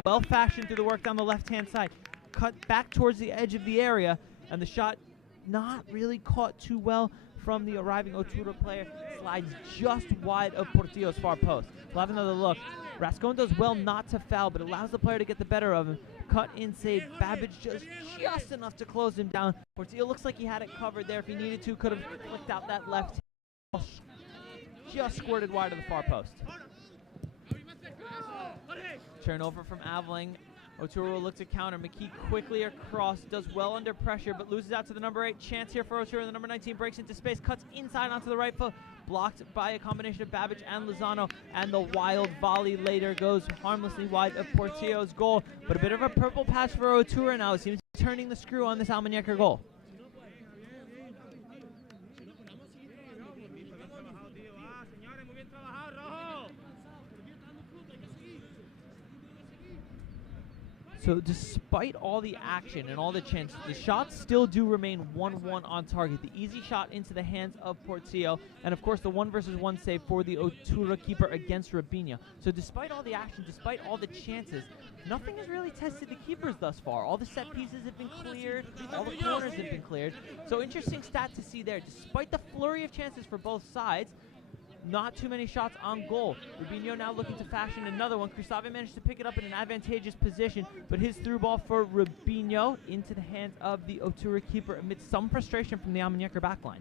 Well fashioned through the work down the left-hand side. Cut back towards the edge of the area. And the shot not really caught too well from the arriving Otura player. Slides just wide of Portillo's far post. We'll have another look. Rascon does well not to foul, but allows the player to get the better of him. Cut in save. Babbage just enough to close him down. Portillo looks like he had it covered there. If he needed to, could have flicked out that left. Just squirted wide of the far post. Turnover from Avalon. Otura will look to counter. McKee quickly across, does well under pressure, but loses out to the number 8. Chance here for Otura. The number 19 breaks into space, cuts inside onto the right foot, blocked by a combination of Babbage and Lozano, and the wild volley later goes harmlessly wide of Portillo's goal. But a bit of a purple patch for Otura now. It seems to be turning the screw on this Almunecar goal. So despite all the action and all the chances, the shots still do remain 1-1 on target. The easy shot into the hands of Portillo, and of course the 1-versus-1 save for the Otura keeper against Rubinho. So despite all the action, despite all the chances, nothing has really tested the keepers thus far. All the set pieces have been cleared, all the corners have been cleared. So interesting stat to see there. Despite the flurry of chances for both sides, not too many shots on goal. Rubinho now looking to fashion another one. Cristave managed to pick it up in an advantageous position, but his through ball for Rubinho into the hands of the Otura keeper amidst some frustration from the Almunecar backline.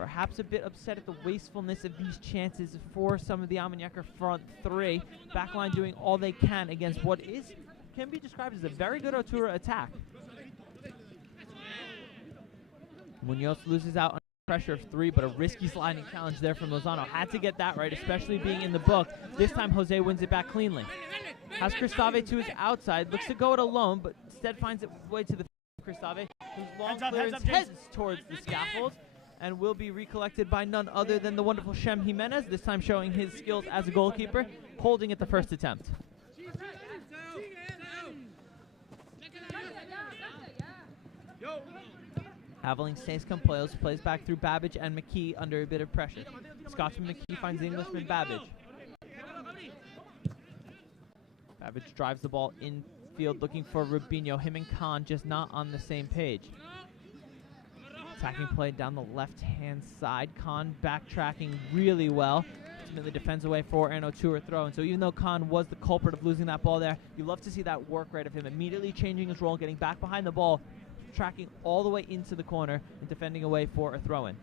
perhaps a bit upset at the wastefulness of these chances for some of the Almunecar front three. Backline doing all they can against what can be described as a very good Otura attack. Munoz loses out under pressure of three, but a risky sliding challenge there from Lozano. Had to get that right, especially being in the book. This time Jose wins it back cleanly. Has Cristave to his outside, looks to go it alone, but instead finds its way to the Cristave, whose long clearance heads towards the scaffold and will be recollected by none other than the wonderful Shem Jimenez, this time showing his skills as a goalkeeper, holding it the first attempt. Aveling stays composed, plays back through Babbage and McKee under a bit of pressure. Scotsman McKee finds the Englishman Babbage. Babbage drives the ball infield looking for Rubinho. Him and Khan just not on the same page. Attacking play down the left-hand side. Khan backtracking really well. Ultimately defends away for an Otura throw. And so even though Khan was the culprit of losing that ball there, you love to see that work rate of him immediately changing his role, getting back behind the ball, tracking all the way into the corner and defending away for a throw-in.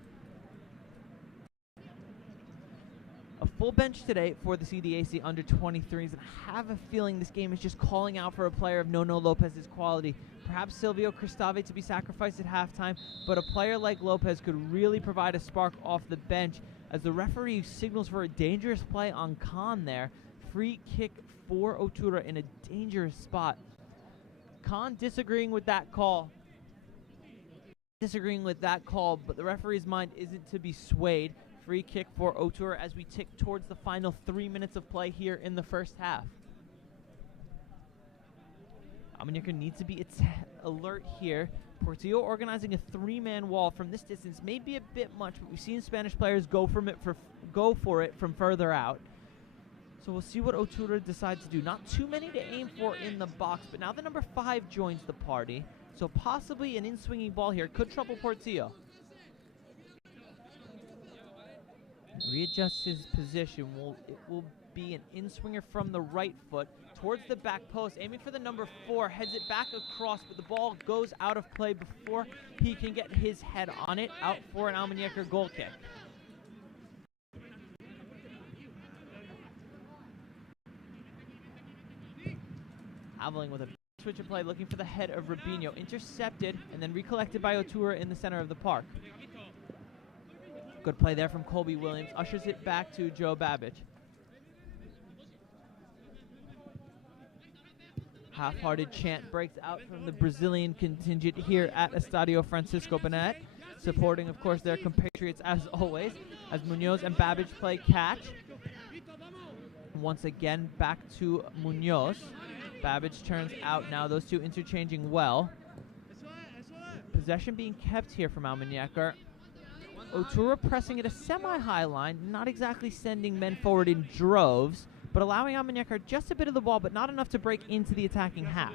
A full bench today for the CDAC under 23s, and I have a feeling this game is just calling out for a player of Nono Lopez's quality. Perhaps Silvio Cristave to be sacrificed at halftime, but a player like Lopez could really provide a spark off the bench as the referee signals for a dangerous play on Khan there. Free kick for Otura in a dangerous spot. Khan disagreeing with that call. But the referee's mind isn't to be swayed. Free kick for Otura as we tick towards the final 3 minutes of play here in the first half. Almunecar needs to be alert here. Portillo organizing a three-man wall from this distance may be a bit much, but we've seen Spanish players go for it from further out. So we'll see what Otura decides to do. Not too many to aim for in the box, but now the number 5 joins the party. So possibly an in-swinging ball here could trouble Portillo. Readjusts his position. It will be an in-swinger from the right foot towards the back post, aiming for the number 4, heads it back across, but the ball goes out of play before he can get his head on it, out for an Almunecar goal kick. Aveling with a switch of play, looking for the head of Rubinho, intercepted and then recollected by Otura in the center of the park. Good play there from Colby Williams, ushers it back to Joe Babbage. Half-hearted chant breaks out from the Brazilian contingent here at Estadio Francisco Benet, supporting, of course, their compatriots as always, as Munoz and Babbage play catch. Once again, back to Munoz. Babbage turns out now, those two interchanging well. Possession being kept here from Almunecar. Otura pressing at a semi-high line, not exactly sending men forward in droves, but allowing Almunecar just a bit of the ball, but not enough to break into the attacking half.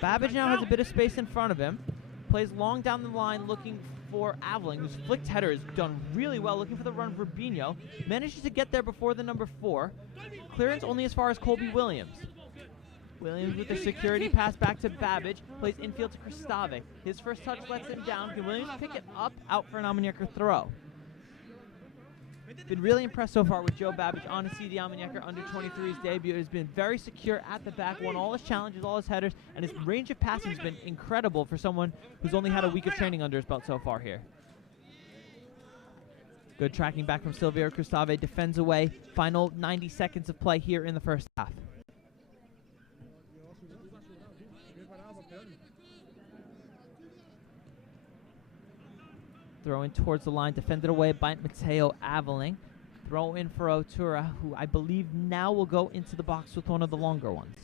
Babbage now has a bit of space in front of him, plays long down the line looking for Aveling, whose flicked header has done really well, looking for the run of Rubinho, manages to get there before the number 4. Clearance only as far as Colby Williams. Williams with the security pass back to Babbage, plays infield to Cristave. His first touch lets him down. Can Williams pick it up? Out for an Almunecar throw. Been really impressed so far with Joe Babbage on his CD Almunecar under 23's debut. Has been very secure at the back, won all his challenges, all his headers, and his range of passing has been incredible for someone who's only had a week of training under his belt so far here. Good tracking back from Silvio Cristave, defends away. Final 90 seconds of play here in the first half. Throw in towards the line, defended away by Mateo Aveling. Throw in for Otura, who I believe now will go into the box with one of the longer ones.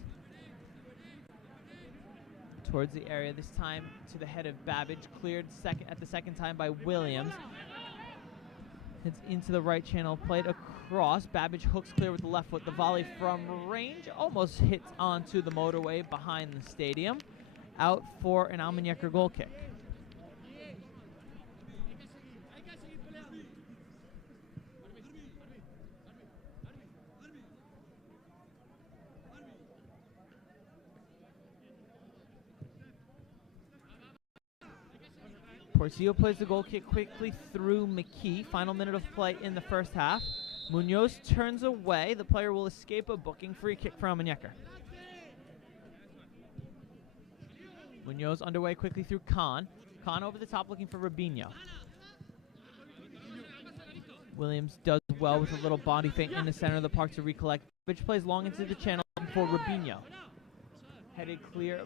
Towards the area, this time to the head of Babbage, cleared at the second time by Williams. It's into the right channel, played across. Babbage hooks clear with the left foot. The volley from range almost hits onto the motorway behind the stadium. Out for an Almunecar goal kick. Porcio plays the goal kick quickly through McKee. Final minute of play in the first half. Munoz turns away. The player will escape a booking. Free kick for Almunecar. Munoz underway quickly through Khan. Khan over the top looking for Rubinho. Williams does well with a little body feint in the center of the park to recollect. Which plays long into the channel for Rubinho. Headed clear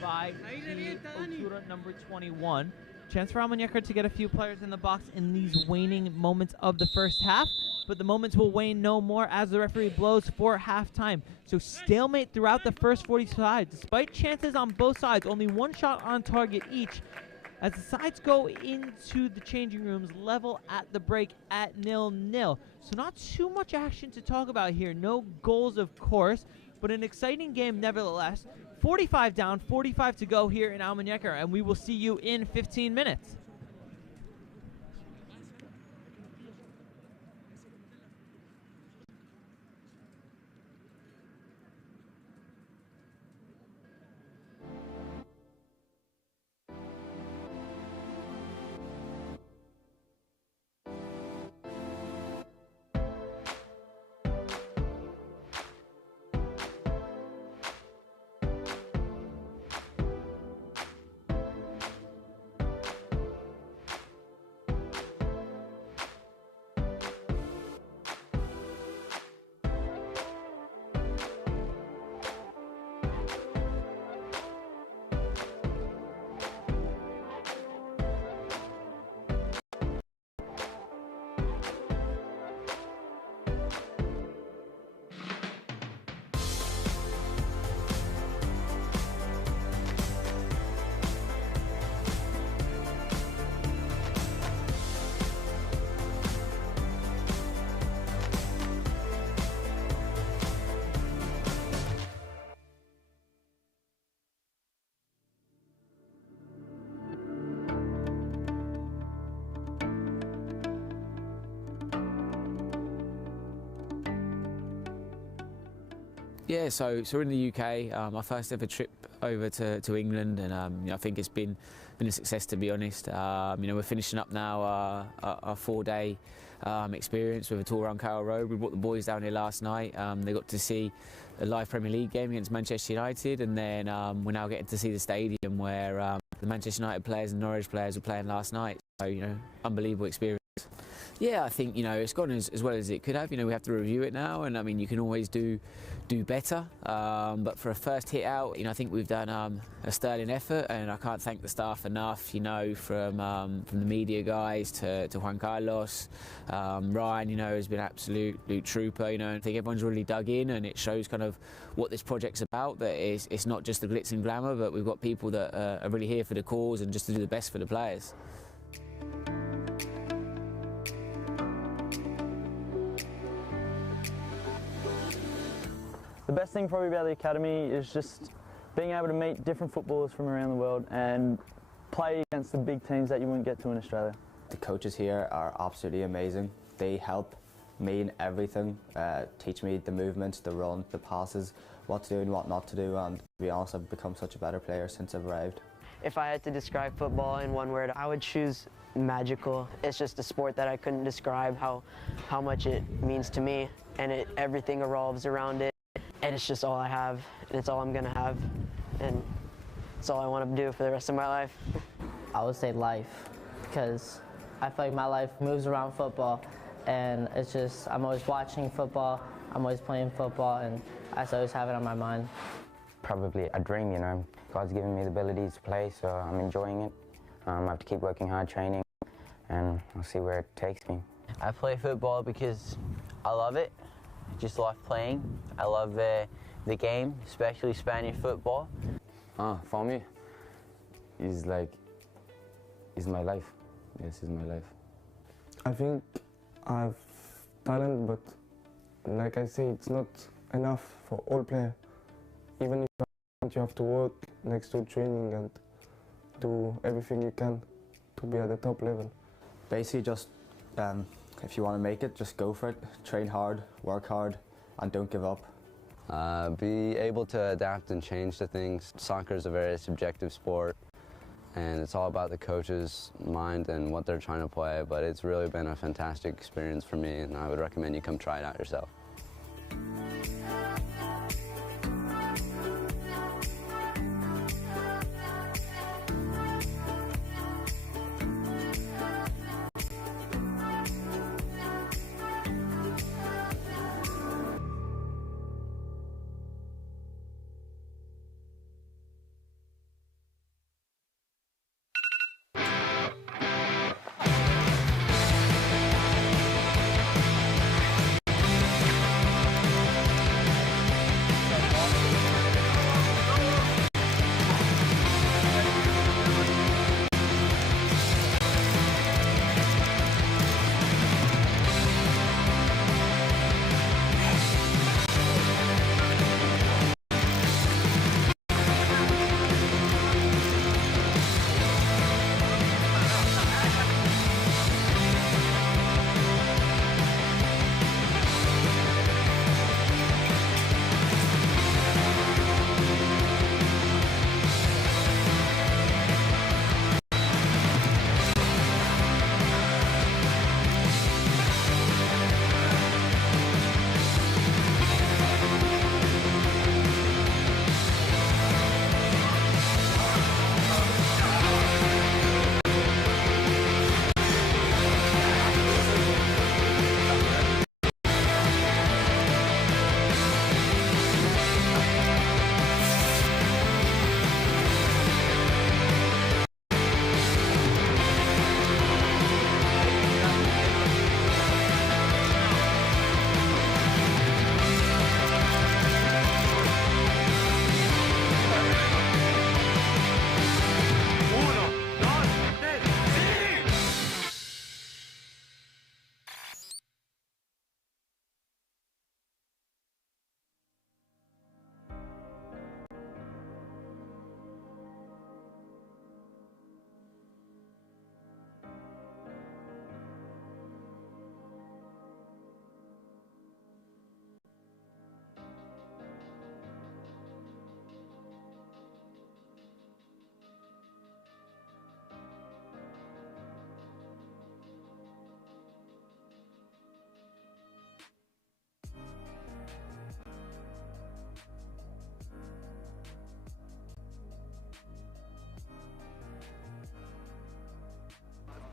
by the Otura number 21. Chance for Almunecar to get a few players in the box in these waning moments of the first half, but the moments will wane no more as the referee blows for halftime. So stalemate throughout the first 45. Despite chances on both sides, only one shot on target each. As the sides go into the changing rooms, level at the break at 0-0. So not too much action to talk about here. No goals, of course, but an exciting game nevertheless. 45 down, 45 to go here in Almunecar, and we will see you in 15 minutes. Yeah, so we're in the UK. My first ever trip over to England, and I think it's been a success, to be honest. We're finishing up now our 4-day experience with a tour around Carroll Road. We brought the boys down here last night. They got to see a live Premier League game against Manchester United, and then we're now getting to see the stadium where the Manchester United players and Norwich players were playing last night. So, unbelievable experience. Yeah, I think it's gone as well as it could have. We have to review it now, and I mean you can always do better. But for a first hit out, I think we've done a sterling effort, and I can't thank the staff enough. From the media guys to Juan Carlos, Ryan. Has been absolute trooper. I think everyone's really dug in, and it shows kind of what this project's about. That it's not just the glitz and glamour, but we've got people that are really here for the cause and just to do the best for the players. The best thing probably about the academy is just being able to meet different footballers from around the world and play against the big teams that you wouldn't get to in Australia. The coaches here are absolutely amazing. They help me in everything, teach me the movements, the run, the passes, what to do and what not to do, and to be honest, I've become such a better player since I've arrived. If I had to describe football in one word, I would choose magical. It's just a sport that I couldn't describe how much it means to me, and everything revolves around it. And it's just all I have, and it's all I'm gonna have, and it's all I want to do for the rest of my life. I would say life, because I feel like my life moves around football, and it's just, I'm always watching football, I'm always playing football, and I just always have it on my mind. Probably a dream, God's given me the abilities to play, so I'm enjoying it. I have to keep working hard, training, and I'll see where it takes me. I play football because I love it. I just love playing. I love the game, especially Spanish football. For me, it's my life. This is my life. I think I have talent, but like I say, it's not enough for all players. Even if you have to work next to training and do everything you can to be at the top level. Basically just, if you want to make it, just go for it. Train hard, work hard, and don't give up. Be able to adapt and change to things. Soccer is a very subjective sport, and it's all about the coach's mind and what they're trying to play, but it's really been a fantastic experience for me, and I would recommend you come try it out yourself.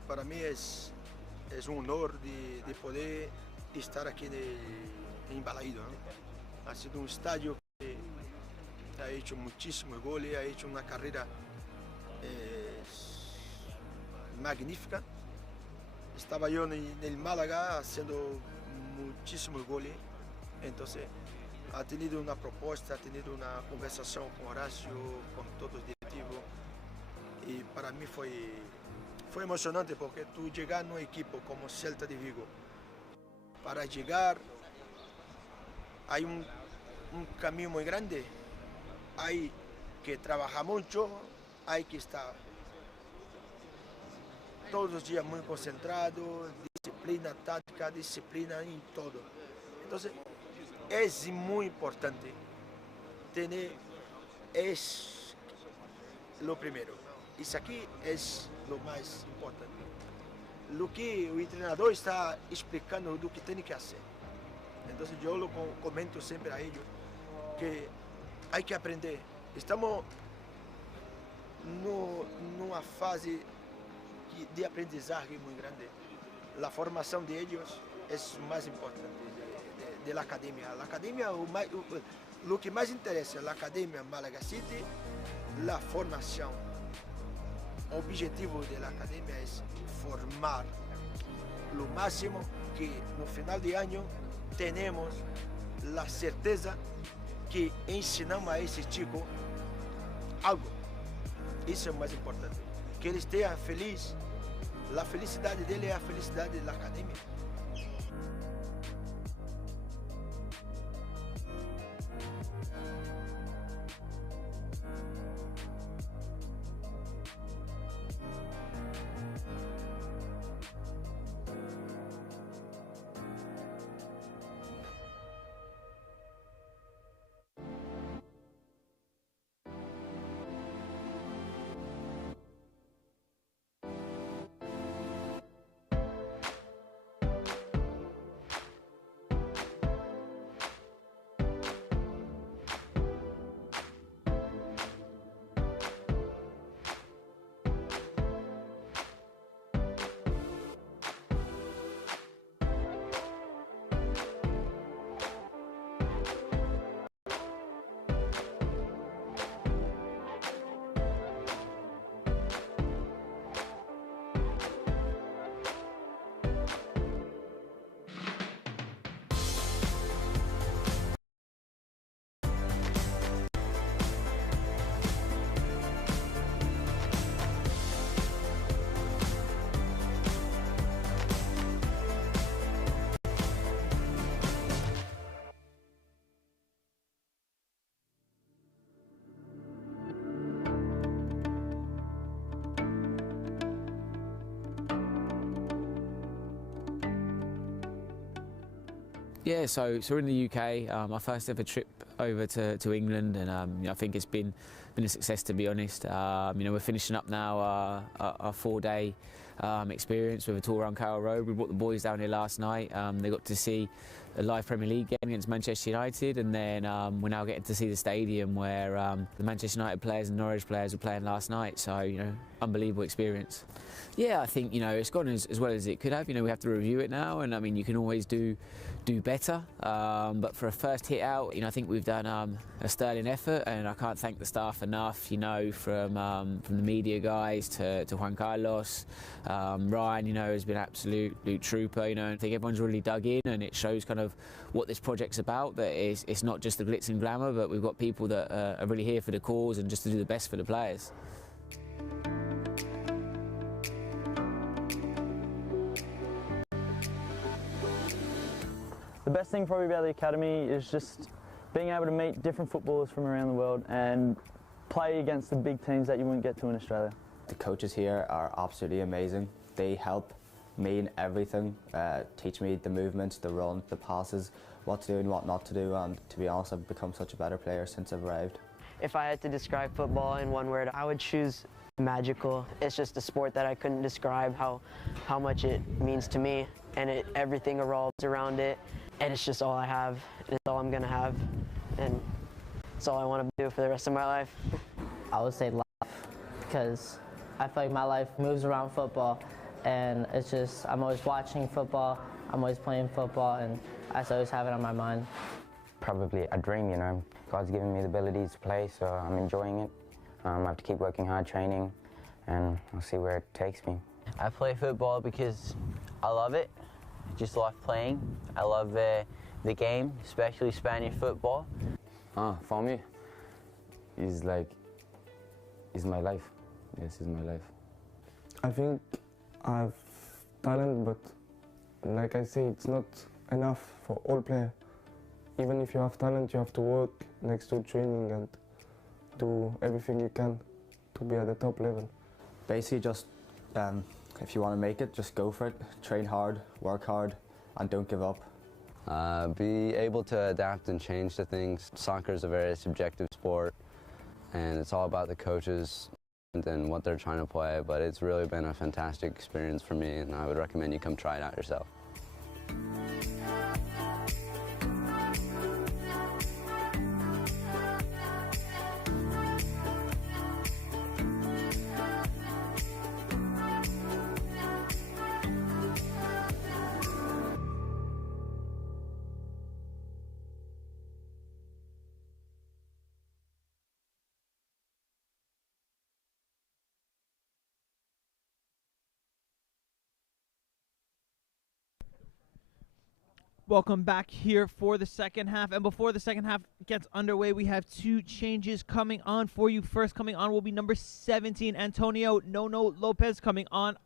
Para mí es un honor de poder estar aquí en Balaído, ¿no? Ha sido un estadio que ha hecho muchísimos goles, ha hecho una carrera magnífica. Estaba yo en el Málaga haciendo muchísimos goles, entonces ha tenido una propuesta, ha tenido una conversación con Horacio, con todos los directivos, y para mí fue emocionante porque tú llegar a un equipo como Celta de Vigo, para llegar hay un camino muy grande, hay que trabajar mucho, hay que estar todos los días muy concentrado, disciplina táctica, disciplina en todo. Entonces es muy importante tener, es lo primero. Isso aqui é o mais importante. O que o treinador está explicando do que tem que fazer. Então eu comento sempre a eles que há que aprender. Estamos numa fase de aprendizagem muito grande. A formação de eles é o mais importante da academia. A academia, o que mais interessa, a academia Malaga City, a formação. O objetivo da academia é formar o máximo que no final de ano temos a certeza que ensinamos a esse chico algo. Isso é o mais importante. Que ele esteja feliz. A felicidade dele é a felicidade da academia. Yeah, so we're in the UK. Our first ever trip over to England, and I think it's been a success, to be honest. We're finishing up now our 4-day experience with a tour around Carroll Road. We brought the boys down here last night. They got to see a live Premier League game against Manchester United, and then we're now getting to see the stadium where the Manchester United players and Norwich players were playing last night. So unbelievable experience. Yeah, I think it's gone as well as it could have. We have to review it now, and I mean you can always do better. But for a first hit out, I think we've done a sterling effort, and I can't thank the staff enough. From the media guys to Juan Carlos, Ryan. Has been absolute trooper. I think everyone's really dug in, and it shows kind of what this project's about. That it's not just the glitz and glamour, but we've got people that are really here for the cause and just to do the best for the players. The best thing probably about the academy is just being able to meet different footballers from around the world and play against the big teams that you wouldn't get to in Australia. The coaches here are absolutely amazing. They help me in everything, teach me the movements, the run, the passes, what to do and what not to do, and to be honest, I've become such a better player since I've arrived. If I had to describe football in one word, I would choose magical. It's just a sport that I couldn't describe how much it means to me, and everything revolves around it, and it's just all I have, and it's all I'm gonna have, and it's all I want to do for the rest of my life. I would say life, because I feel like my life moves around football, and it's just, I'm always watching football, I'm always playing football, and I just always have it on my mind. Probably a dream, God's given me the abilities to play, so I'm enjoying it. I have to keep working hard, training, and I'll see where it takes me. I play football because I love it. I just love playing. I love the game, especially Spanish football. For me, it's my life. Yes, it's my life. I think I have talent, but like I say, it's not enough for all players. Even if you have talent, you have to work next to training and do everything you can to be at the top level. Basically just, if you want to make it, just go for it. Train hard, work hard, and don't give up. Be able to adapt and change to things. Soccer is a very subjective sport, and it's all about the coaches and what they're trying to play, but it's really been a fantastic experience for me, and I would recommend you come try it out yourself. Welcome back here for the second half. And before the second half gets underway, we have two changes coming on for you. First coming on will be number 17, Antonio Nono Lopez, coming on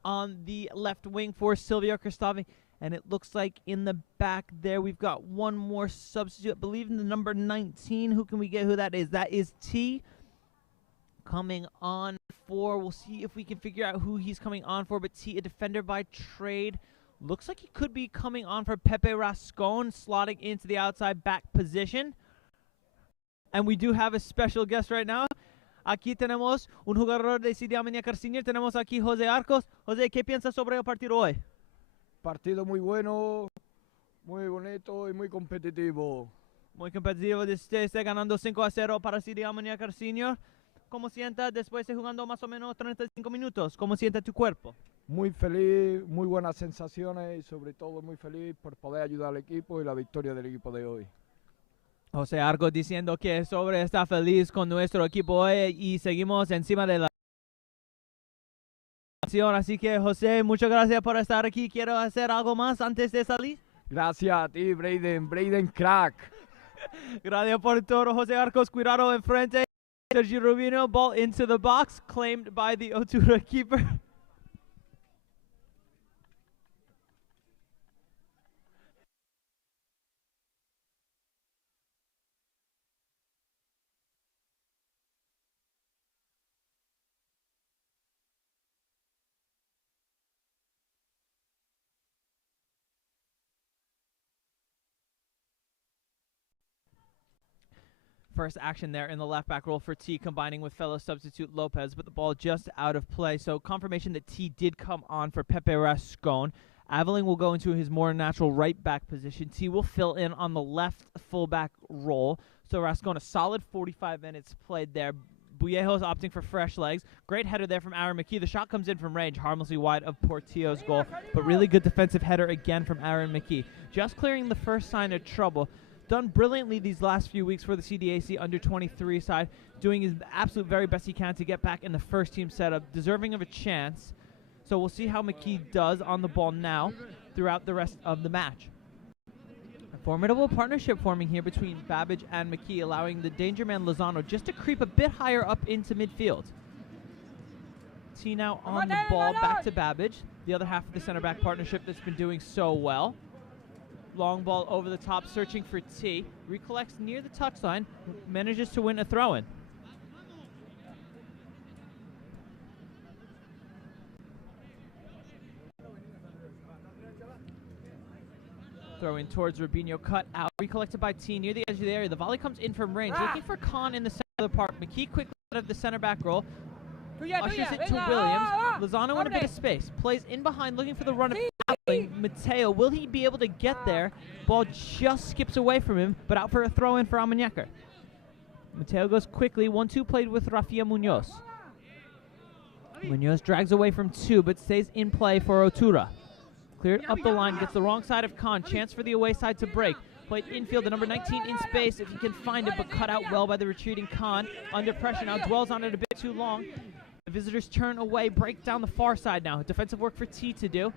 the left wing for Silvio Cristavi. And it looks like in the back there we've got one more substitute. I believe in the number 19. Who can we get who that is? That is T coming on for. We'll see if we can figure out who he's coming on for. But T, a defender by trade. Looks like he could be coming on for Pepe Rascon, slotting into the outside back position. And we do have a special guest right now. Aquí tenemos un jugador de CD Almunecar Senior. Tenemos aquí José Arcos. José, ¿qué piensas sobre el partido hoy? Partido muy bueno, muy bonito y muy competitivo. Muy competitivo. Está ganando 5-0 para CD Almunecar Senior. ¿Cómo sientas después de jugando más o menos 35 minutos? ¿Cómo siente tu cuerpo? Muy feliz, muy buenas sensaciones y sobre todo muy feliz por poder ayudar al equipo y la victoria del equipo de hoy. José Arcos diciendo que está feliz con nuestro equipo hoy y seguimos encima de la acción. Así que José, muchas gracias por estar aquí. ¿Quiero hacer algo más antes de salir? Gracias a ti, Braden crack. Gracias por todo, José Arcos. Cuidado enfrente. Sergio Rubino, ball into the box, claimed by the Otura keeper. First action there in the left back role for T, combining with fellow substitute Lopez, but the ball just out of play. So confirmation that T did come on for Pepe Rascon. Aveling will go into his more natural right back position. T will fill in on the left fullback role. So Rascon, a solid 45 minutes played there. Bullejos opting for fresh legs. Great header there from Aaron McKee. The shot comes in from range, harmlessly wide of Portillo's goal, but really good defensive header again from Aaron McKee. Just clearing the first sign of trouble. Done brilliantly these last few weeks for the CDAC under-23 side, doing his absolute very best he can to get back in the first team setup, deserving of a chance. So we'll see how McKee does on the ball now throughout the rest of the match. A formidable partnership forming here between Babbage and McKee, allowing the danger man Lozano just to creep a bit higher up into midfield. T now on the ball, back to Babbage, the other half of the center back partnership that's been doing so well. Long ball over the top, searching for T. Recollects near the touchline, manages to win a throw-in. Throw in towards Rubinho, cut out, recollected by T near the edge of the area. The volley comes in from range, looking for Khan in the center of the park. McKee quickly out of the center back role, ushers it to Williams. Lozano in a bit of space, plays in behind, looking for the run of Mateo. Will he be able to get there? Ball just skips away from him, but out for a throw-in for Almunecar. Mateo goes quickly, 1-2 played with Rafinha Munoz. Munoz drags away from 2, but stays in play for Otura. Cleared up the line, gets the wrong side of Khan. Chance for the away side to break. Played infield, the number 19 in space if he can find it, but cut out well by the retreating Khan. Under pressure now, dwells on it a bit too long. The visitors turn away, break down the far side now. Defensive work for T to do.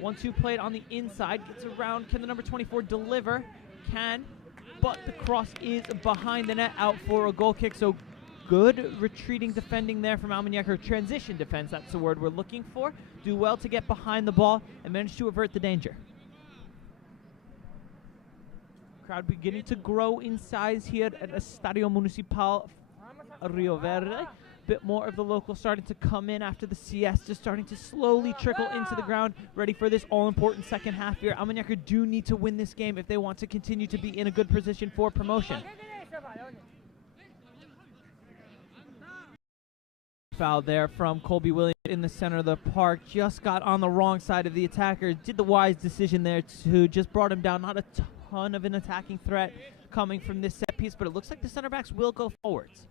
1-2 played on the inside, gets around. Can the number 24 deliver? Can, but the cross is behind the net, out for a goal kick. So good retreating defending there from Almunecar. Transition defense, that's the word we're looking for. Do well to get behind the ball and manage to avert the danger. Crowd beginning to grow in size here at Estadio Municipal Rio Verde. Bit more of the locals starting to come in after the siesta, starting to slowly trickle into the ground, ready for this all-important second half here. Almunecar do need to win this game if they want to continue to be in a good position for promotion. Foul there from Colby Williams in the center of the park. Just got on the wrong side of the attacker. Did the wise decision there to just brought him down. Not a ton of an attacking threat coming from this set piece, but it looks like the center backs will go forwards.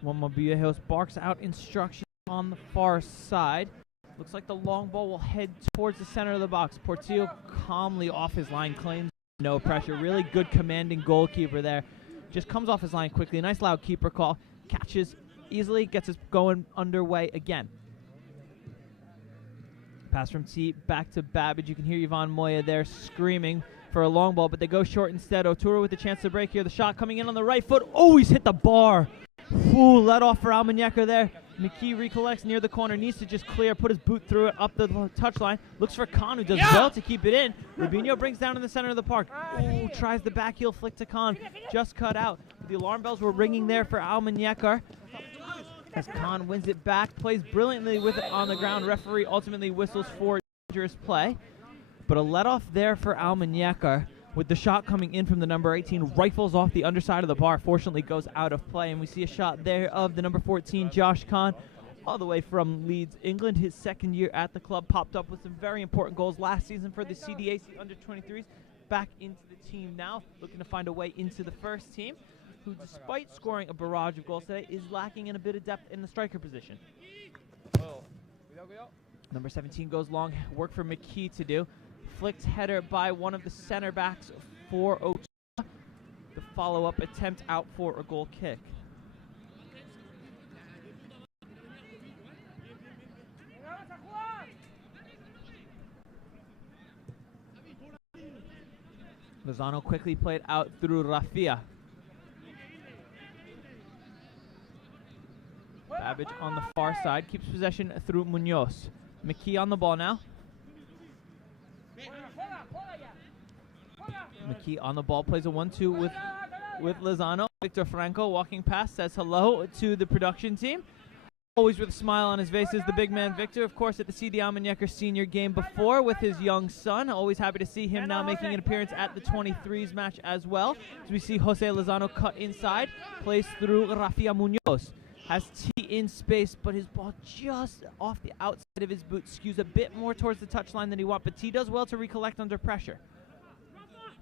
Juan Mobilejos barks out instructions on the far side. Looks like the long ball will head towards the center of the box. Portillo calmly off his line, claims no pressure. Really good commanding goalkeeper there. Just comes off his line quickly. Nice loud keeper call. Catches easily, gets us going underway again. Pass from T back to Babbage. You can hear Yvonne Moya there screaming for a long ball, but they go short instead. Otura with the chance to break here. The shot coming in on the right foot. Oh, he's hit the bar. Ooh, let off for Almunecar there. McKee recollects near the corner, needs to just clear, put his boot through it, up the touchline. Looks for Khan, who does well to keep it in. Rubinho brings down in the center of the park. Ooh, tries the back heel flick to Khan, just cut out. The alarm bells were ringing there for Almunecar as Khan wins it back, plays brilliantly with it on the ground. Referee ultimately whistles for dangerous play, but a let off there for Almunecar. With the shot coming in from the number 18, rifles off the underside of the bar, fortunately goes out of play, and we see a shot there of the number 14, Josh Khan, all the way from Leeds, England. His second year at the club, popped up with some very important goals last season for the CDAC under-23s, back into the team now, looking to find a way into the first team, who despite scoring a barrage of goals today, is lacking in a bit of depth in the striker position. Number 17 goes long, work for McKee to do. Flicked header by one of the center backs for Otura. The follow-up attempt out for a goal kick. Lozano quickly played out through Rafinha. Babbage on the far side, keeps possession through Munoz. McKee on the ball now. McKee on the ball, plays a 1-2 with Lozano. Victor Franco walking past, says hello to the production team. Always with a smile on his face is the big man Victor, of course, at the CD Almunecar senior game before with his young son. Always happy to see him now making an appearance at the 23s match as well. As we see Jose Lozano cut inside, plays through Rafael Munoz. Has T in space, but his ball just off the outside of his boot, skews a bit more towards the touchline than he wants, but T does well to recollect under pressure.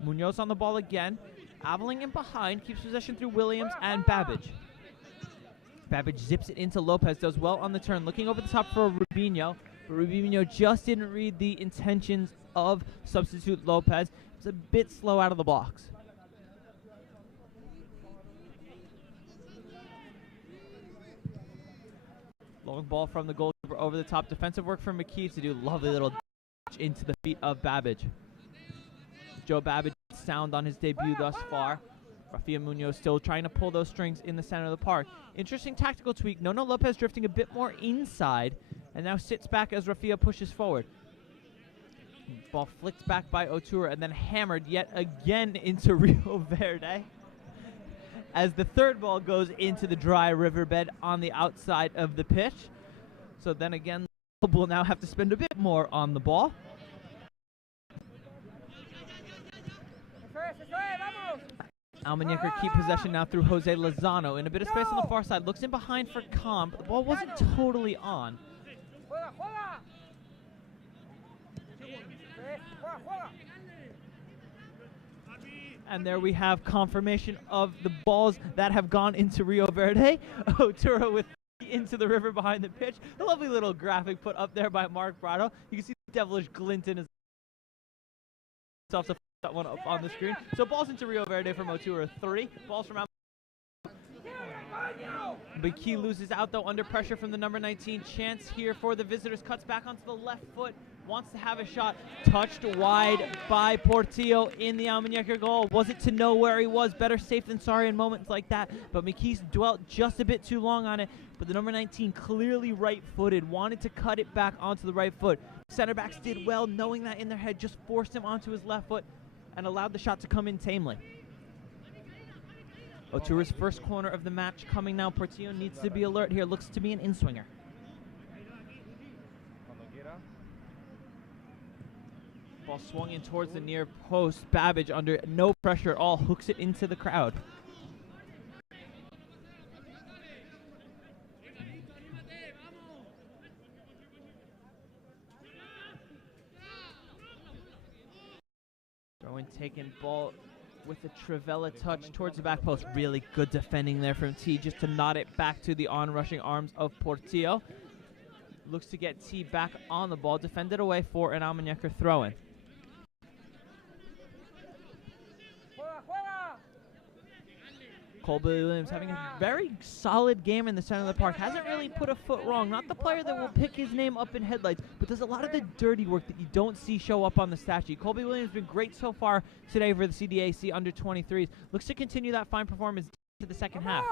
Munoz on the ball again. Aveling in behind, keeps possession through Williams and Babbage. Babbage zips it into Lopez, does well on the turn, looking over the top for Rubinho, but Rubinho just didn't read the intentions of substitute Lopez. It's a bit slow out of the blocks. Long ball from the goalkeeper over the top. Defensive work from McKee to do lovely little into the feet of Babbage. Joe Babbage sound on his debut thus far. Rafael Munoz still trying to pull those strings in the center of the park. Interesting tactical tweak. Nono Lopez drifting a bit more inside and now sits back as Rafael pushes forward. Ball flicked back by Otura and then hammered yet again into Rio Verde as the third ball goes into the dry riverbed on the outside of the pitch. So then again, the club will now have to spend a bit more on the ball. Almunecar keep possession now through Jose Lozano. In a bit of space on the far side. Looks in behind for Khan, but the ball wasn't totally on. And there we have confirmation of the balls that have gone into Rio Verde. Otura with into the river behind the pitch. A lovely little graphic put up there by Mark Brado. You can see the devilish glint in his self to that one up on the screen. So balls into Rio Verde from Otura 3. Balls from McKee loses out though under pressure from the number 19. Chance here for the visitors. Cuts back onto the left foot. Wants to have a shot. Touched wide by Portillo in the Almunecar goal. Was it to know where he was? Better safe than sorry in moments like that. But McKee's dwelt just a bit too long on it. But the number 19 clearly right-footed. Wanted to cut it back onto the right foot. Center backs did well, knowing that in their head. Just forced him onto his left foot and allowed the shot to come in tamely. Otura's first corner of the match coming now. Portillo needs to be alert here. Looks to be an in-swinger. Ball swung in towards the near post. Babbage under no pressure at all hooks it into the crowd. Throw in taken ball with a Trivella touch towards the back post. Really good defending there from T just to nod it back to the on-rushing arms of Portillo. Looks to get T back on the ball. Defended away for an Almunecar throw-in. Colby Williams having a very solid game in the center of the park. Hasn't really put a foot wrong. Not the player that will pick his name up in headlights, but does a lot of the dirty work that you don't see show up on the stat sheet. Colby Williams has been great so far today for the CDAC under 23s. Looks to continue that fine performance to the second half.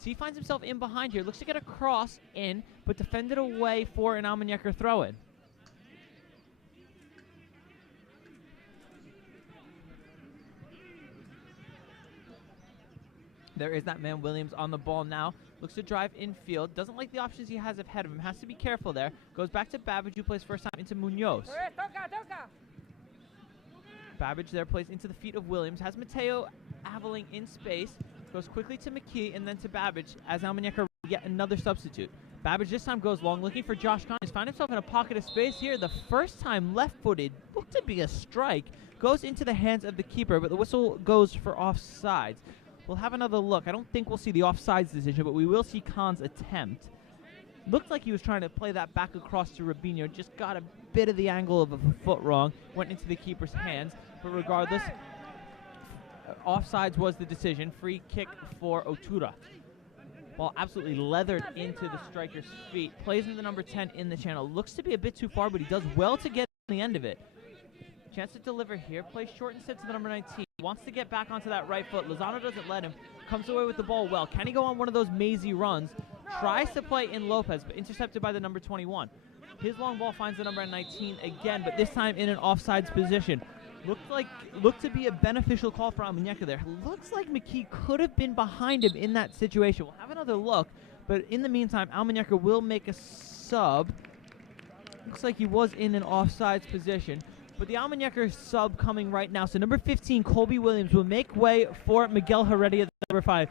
T finds himself in behind here. Looks to get a cross in, but defended away for an Almunecar throw-in. There is that man Williams on the ball now. Looks to drive infield. Doesn't like the options he has ahead of him. Has to be careful there. Goes back to Babbage, who plays first time into Munoz. Babbage there plays into the feet of Williams. Has Mateo Aveling in space. Goes quickly to McKee and then to Babbage as Almunecar yet another substitute. Babbage this time goes long, looking for Josh Khan. He's found himself in a pocket of space here. The first time left-footed. Looked to be a strike. Goes into the hands of the keeper, but the whistle goes for offsides. We'll have another look. I don't think we'll see the offsides decision, but we will see Khan's attempt. Looked like he was trying to play that back across to Rubinho. Just got a bit of the angle of a foot wrong. Went into the keeper's hands. But regardless, offsides was the decision. Free kick for Otura. Ball absolutely leathered into the striker's feet. Plays into the number 10 in the channel. Looks to be a bit too far, but he does well to get on the end of it. Chance to deliver here. Plays short instead to the number 19. Wants to get back onto that right foot. Lozano doesn't let him. Comes away with the ball well. Can he go on one of those mazy runs? Tries to play in Lopez, but intercepted by the number 21. His long ball finds the number 19 again, but this time in an offsides position. Looked to be a beneficial call for Almunecar there. Looks like McKee could have been behind him in that situation. We'll have another look, But in the meantime, Almunecar will make a sub. Looks like he was in an offsides position. But the Almunecar sub coming right now. So number 15, Colby Williams, will make way for Miguel Heredia, number 5.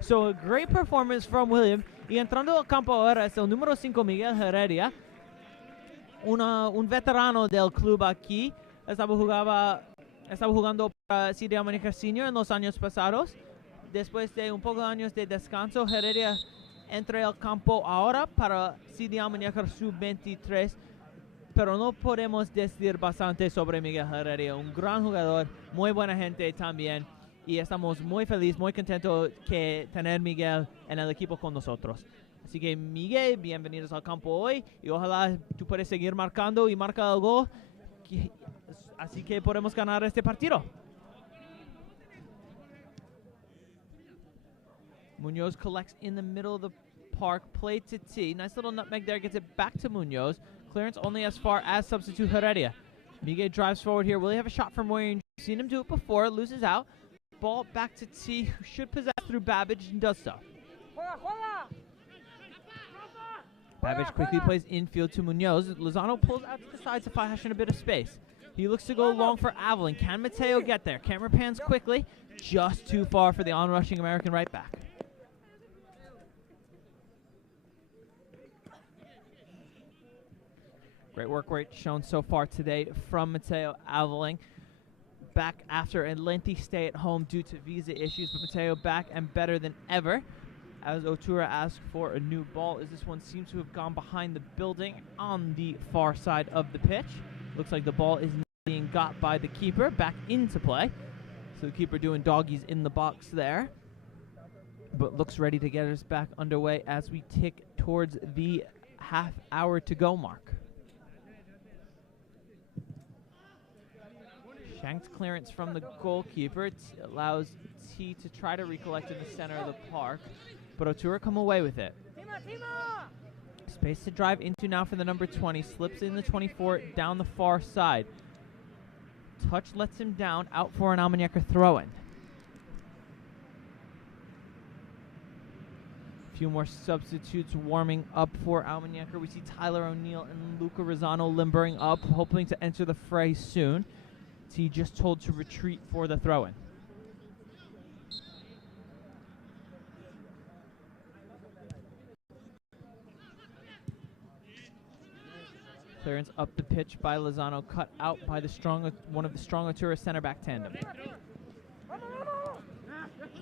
So a great performance from William. Y entrando al campo ahora es el número 5, Miguel Heredia. Un veterano del club aquí. Estaba jugando para CD Almunecar Senior en los años pasados. Después de un poco de años de descanso, Heredia entra al campo ahora para CD Almunecar Sub-23. Pero no podemos decir bastante sobre Miguel Heredia. Un gran jugador, muy buena gente también. Y estamos muy felices, muy contentos de tener Miguel en el equipo con nosotros. Así que Miguel, bienvenidos al campo hoy. Y ojalá tú puedas seguir marcando y marcar el gol. Así que podemos ganar este partido. Munoz collects in the middle of the park. Play to T. Nice little nutmeg there. Gets it back to Munoz. Clearance only as far as substitute Heredia. Miguel drives forward here. Will he have a shot from where you've seen him do it before? Loses out. Ball back to T, who should possess through Babbage and does so. Babbage quickly plays infield to Munoz. Lozano pulls out to the side to fashion a bit of space. He looks to go long for Avalon. Can Mateo get there? Camera pans quickly. Just too far for the onrushing American right back. Great work rate shown so far today from Mateo Aveling. Back after a lengthy stay at home due to visa issues, but Mateo back and better than ever. As Otura asks for a new ball, as this one seems to have gone behind the building on the far side of the pitch. Looks like the ball is being got by the keeper. Back into play. So the keeper doing doggies in the box there. But looks ready to get us back underway as we tick towards the half hour to go mark. Shank's clearance from the goalkeeper allows T to try to recollect in the center of the park, but Otura come away with it. Space to drive into now for the number 20, slips in the 24 down the far side. Touch lets him down, out for an Almunecar throw-in. A few more substitutes warming up for Almunecar. We see Tyler O'Neill and Luca Rosano limbering up, hoping to enter the fray soon. T just told to retreat for the throw-in. Clearance up the pitch by Lozano, cut out by the one of the strong Otura center back tandem.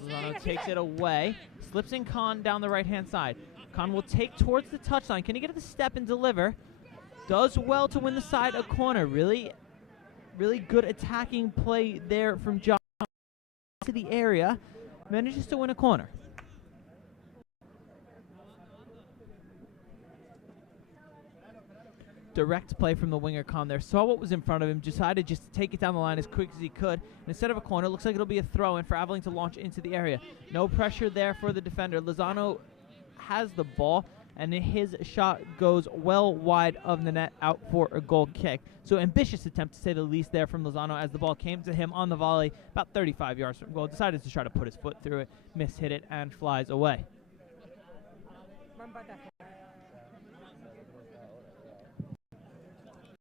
Lozano takes it away, slips in Khan down the right-hand side. Khan will take towards the touchline. Can he get to the step and deliver? Does well to win the side a corner. Really good attacking play there from John to the area. Manages to win a corner. Direct play from the winger Khan there. Saw what was in front of him. Decided just to take it down the line as quick as he could. And instead of a corner, looks like it'll be a throw-in for Aveling to launch into the area. No pressure there for the defender. Lozano has the ball, and his shot goes well wide of the net, out for a goal kick. So ambitious attempt, to say the least, there from Lozano as the ball came to him on the volley about 35 yards from goal. Decided to try to put his foot through it, hit it, and flies away.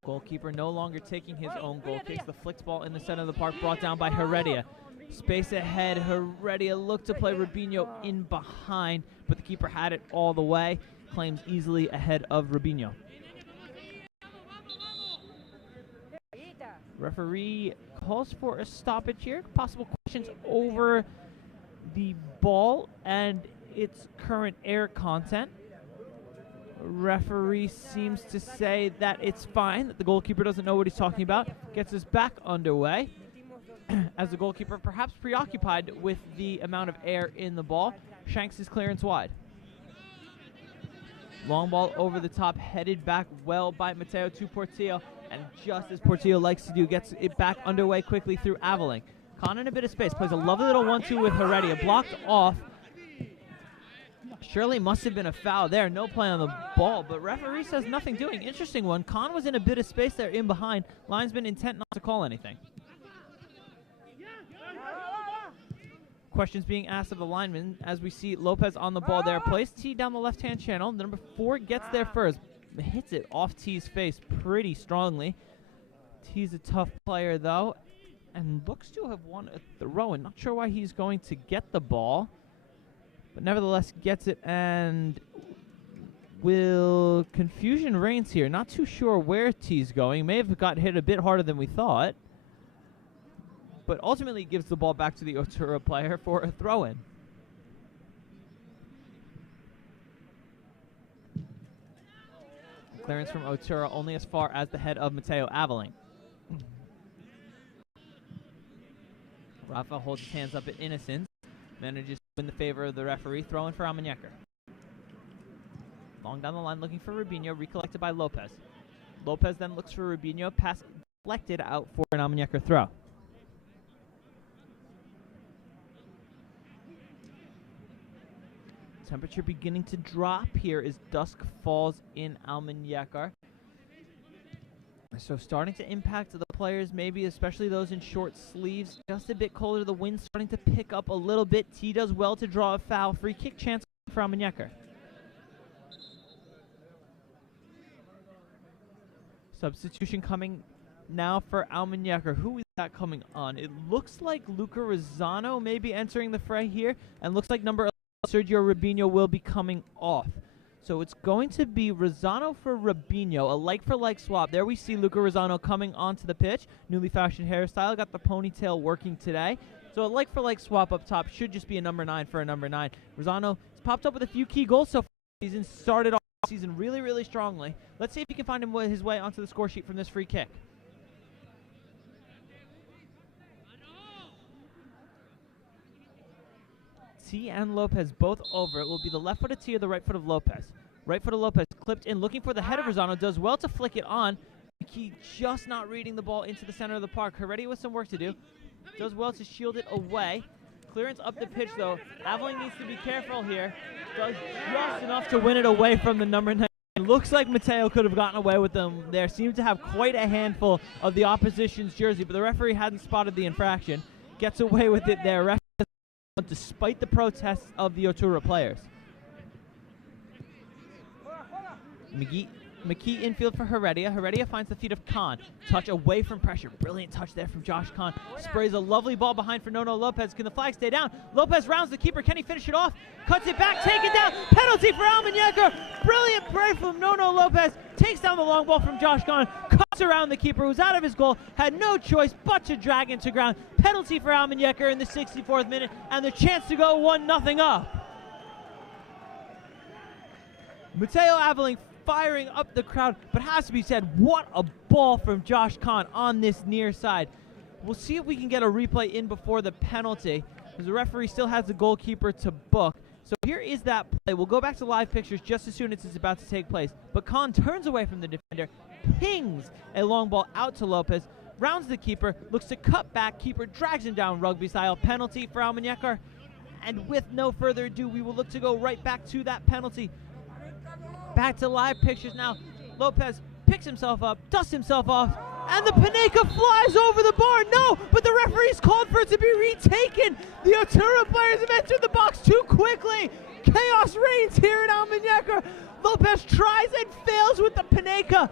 Goalkeeper no longer taking his own goal kicks. The flicked ball in the center of the park brought down by Heredia. Space ahead, Heredia looked to play Rubinho in behind, but the keeper had it all the way. Claims easily ahead of Rubinho. Referee calls for a stoppage here. Possible questions over the ball and its current air content. Referee seems to say that it's fine, that the goalkeeper doesn't know what he's talking about. Gets us back underway as the goalkeeper, perhaps preoccupied with the amount of air in the ball, shanks his clearance wide. Long ball over the top, headed back well by Mateo to Portillo, and just as Portillo likes to do, gets it back underway quickly through Aveling. Khan in a bit of space, plays a lovely little 1-2 with Heredia, blocked off. Surely must have been a foul there. No play on the ball, but referee says nothing doing. Interesting one. Khan was in a bit of space there in behind. Linesman intent not to call anything. Questions being asked of the lineman as we see Lopez on the ball there. Plays T down the left-hand channel. The number 4 gets there first. Hits it off T's face pretty strongly. T's a tough player, though, and looks to have won a throw. And not sure why he's going to get the ball, but nevertheless gets it, and confusion reigns here. Not too sure where T's going. May have got hit a bit harder than we thought, but ultimately gives the ball back to the Otura player for a throw-in. Clearance from Otura only as far as the head of Mateo Aveling. Rafa holds his hands up at innocence. Manages to win the favor of the referee. Throw-in for Almunecar. Long down the line looking for Rubinho. Recollected by Lopez. Lopez then looks for Rubinho. Pass deflected out for an Almunecar throw. Temperature beginning to drop here as dusk falls in Almunecar. So starting to impact the players, maybe especially those in short sleeves. Just a bit colder. The wind starting to pick up a little bit. T does well to draw a foul. Free kick chance for Almunecar. Substitution coming now for Almunecar. Who is that coming on? It looks like Luca Rosano may be entering the fray here, and looks like number 11, Sergio Rubinho, will be coming off. So it's going to be Rosano for Rubinho, a like-for-like swap. There we see Luca Rosano coming onto the pitch. Newly fashioned hairstyle, got the ponytail working today. So a like-for-like swap up top should just be a number 9 for a number 9. Rosano has popped up with a few key goals so far this season, started off the season really, really strongly. Let's see if he can find his way onto the score sheet from this free kick. T and Lopez both over. It will be the left foot of T or the right foot of Lopez. Right foot of Lopez clipped in, looking for the head of Rosano. Does well to flick it on. He just not reading the ball into the center of the park. Heredia with some work to do. Does well to shield it away. Clearance up the pitch, though. Aveling needs to be careful here. Does just enough to win it away from the number 9. Looks like Mateo could have gotten away with them there. Seemed to have quite a handful of the opposition's jersey, but the referee hadn't spotted the infraction. Gets away with it there. Referee despite the protests of the Otura players. McKee infield for Heredia. Heredia finds the feet of Khan. Touch away from pressure. Brilliant touch there from Josh Khan. Sprays a lovely ball behind for Nono Lopez. Can the flag stay down? Lopez rounds the keeper. Can he finish it off? Cuts it back. Take it down. Penalty for Almunecar. Brilliant play from Nono Lopez. Takes down the long ball from Josh Khan. Cuts around the keeper who's out of his goal. Had no choice but to drag into ground. Penalty for Almunecar in the 64th minute. And the chance to go 1-0 up. Mateo Aveling firing up the crowd, but has to be said, what a ball from Josh Khan on this near side. We'll see if we can get a replay in before the penalty, because the referee still has the goalkeeper to book. So here is that play. We'll go back to live pictures just as soon as it's about to take place. But Khan turns away from the defender, pings a long ball out to Lopez, rounds the keeper, looks to cut back, keeper drags him down rugby style. Penalty for Almunecar. And with no further ado, we will look to go right back to that penalty. Back to live pictures now. Lopez picks himself up, dusts himself off, and the Panenka flies over the bar. No, but the referee's called for it to be retaken. The Otura players have entered the box too quickly. Chaos reigns here in Almunecar. Lopez tries and fails with the Panenka,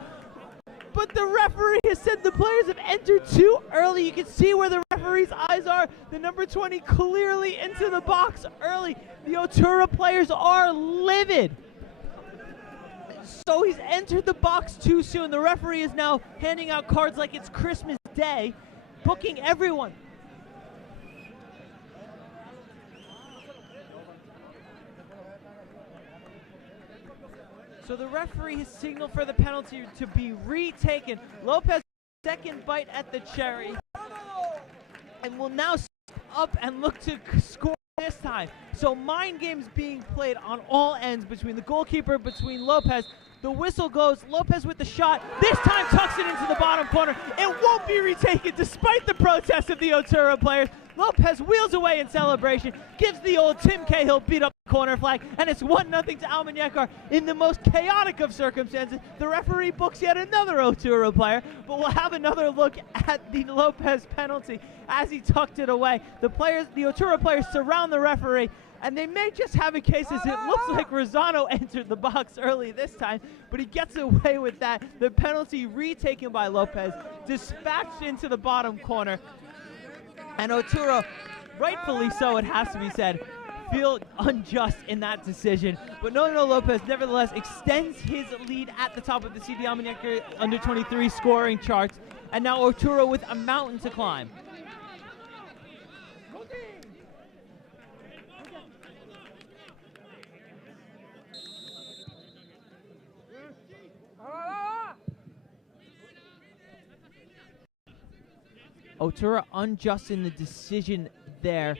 but the referee has said the players have entered too early. You can see where the referee's eyes are. The number 20 clearly into the box early. The Otura players are livid. So he's entered the box too soon. The referee is now handing out cards like it's Christmas Day, booking everyone. So the referee has signaled for the penalty to be retaken. Lopez, second bite at the cherry, and will now step up and look to score this time. So mind games being played on all ends between the goalkeeper, between Lopez. The whistle goes, Lopez with the shot, this time tucks it into the bottom corner. It won't be retaken despite the protests of the Otura players. Lopez wheels away in celebration, gives the old Tim Cahill beat up corner flag, and it's 1-0 to Almunecar in the most chaotic of circumstances. The referee books yet another Otura player, but we'll have another look at the Lopez penalty as he tucked it away. The Otura players surround the referee, and they may just have a case as it looks like Rosano entered the box early this time, but he gets away with that. The penalty retaken by Lopez, dispatched into the bottom corner, and Otura, rightfully so it has to be said, feel unjust in that decision. But no Lopez nevertheless extends his lead at the top of the CD Almunecar under-23 scoring charts, and now Otura with a mountain to climb. Otura unjust in the decision there,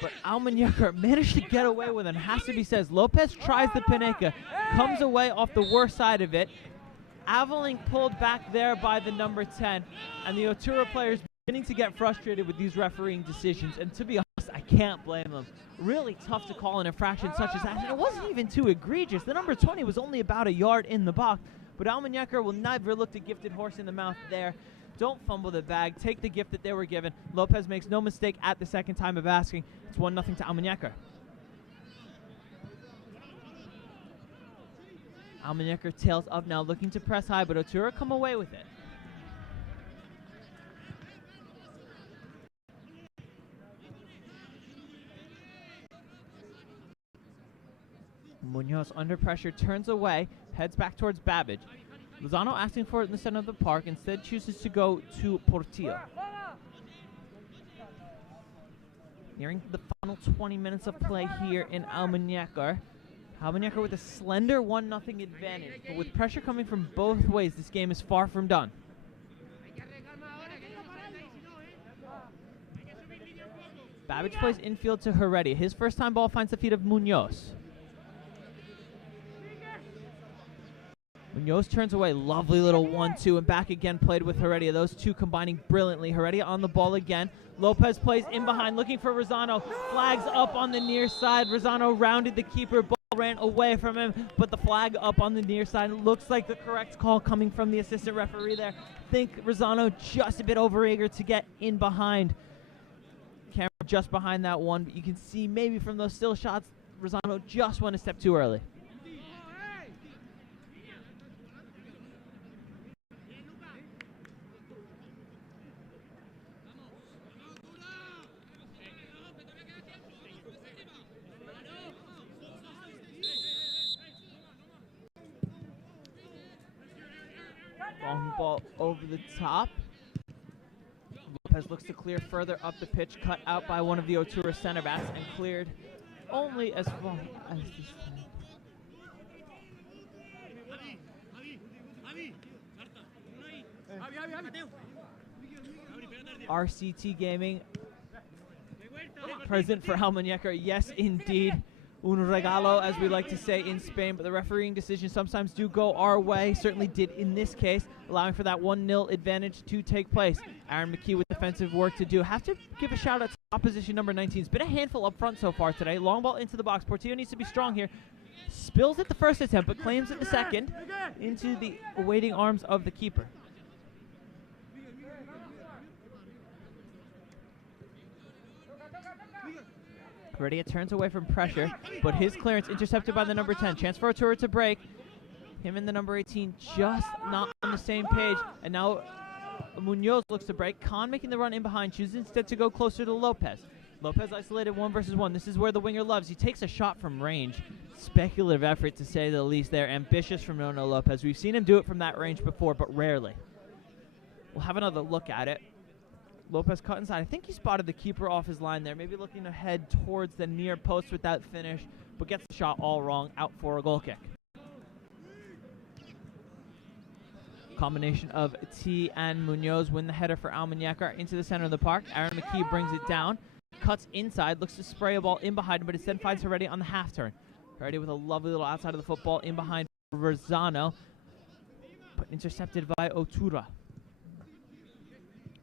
but Almunecar managed to get away with it. Has to be said, Lopez tries the Pineka, comes away off the worst side of it. Aveling pulled back there by the number 10, and the Otura players beginning to get frustrated with these refereeing decisions, and to be honest, I can't blame them. Really tough to call an infraction such as that, and it wasn't even too egregious. The number 20 was only about a yard in the box, but Almunecar will never look the gifted horse in the mouth there. Don't fumble the bag. Take the gift that they were given. Lopez makes no mistake at the second time of asking. It's 1-0 to Almunecar. Almunecar tails up now, looking to press high, but Otura come away with it. Munoz under pressure, turns away, heads back towards Babbage. Lozano asking for it in the center of the park, instead chooses to go to Portillo. Nearing the final 20 minutes of play here in Almunecar. Almunecar with a slender 1-0 advantage, but with pressure coming from both ways, this game is far from done. Babbage plays infield to Heredia. His first time ball finds the feet of Munoz. Munoz turns away, lovely little 1-2, and back again played with Heredia. Those two combining brilliantly. Heredia on the ball again. Lopez plays in behind, looking for Rosano. Flags up on the near side. Rosano rounded the keeper. Ball ran away from him, but the flag up on the near side looks like the correct call coming from the assistant referee there. Think Rosano just a bit overeager to get in behind. Camera just behind that one, but you can see maybe from those still shots, Rosano just went a step too early. Long ball over the top. Lopez looks to clear further up the pitch, cut out by one of the Otura center backs and cleared only as far as this RCT Gaming present for Almunecar. Yes, indeed. Un regalo, as we like to say in Spain, but the refereeing decisions sometimes do go our way, certainly did in this case, allowing for that 1-0 advantage to take place. Aaron McKee with defensive work to do. Have to give a shout out to opposition number 19. It's been a handful up front so far today. Long ball into the box. Portillo needs to be strong here. Spills at the first attempt, but claims it the second into the awaiting arms of the keeper. Heredia turns away from pressure, but his clearance intercepted by the number 10. Chance for Otura to break. Him and the number 18 just not on the same page. And now Munoz looks to break. Khan making the run in behind, chooses instead to go closer to Lopez. Lopez isolated 1 versus 1. This is where the winger loves. He takes a shot from range. Speculative effort, to say the least there. Ambitious from Nono Lopez. We've seen him do it from that range before, but rarely. We'll have another look at it. Lopez cut inside. I think he spotted the keeper off his line there, maybe looking to head towards the near post with that finish, but gets the shot all wrong, out for a goal kick. Combination of T and Munoz win the header for Almunecar into the center of the park. Aaron McKee brings it down, cuts inside, looks to spray a ball in behind, but instead finds Heredia on the half turn. Heredia with a lovely little outside of the football in behind Rosano, but intercepted by Otura.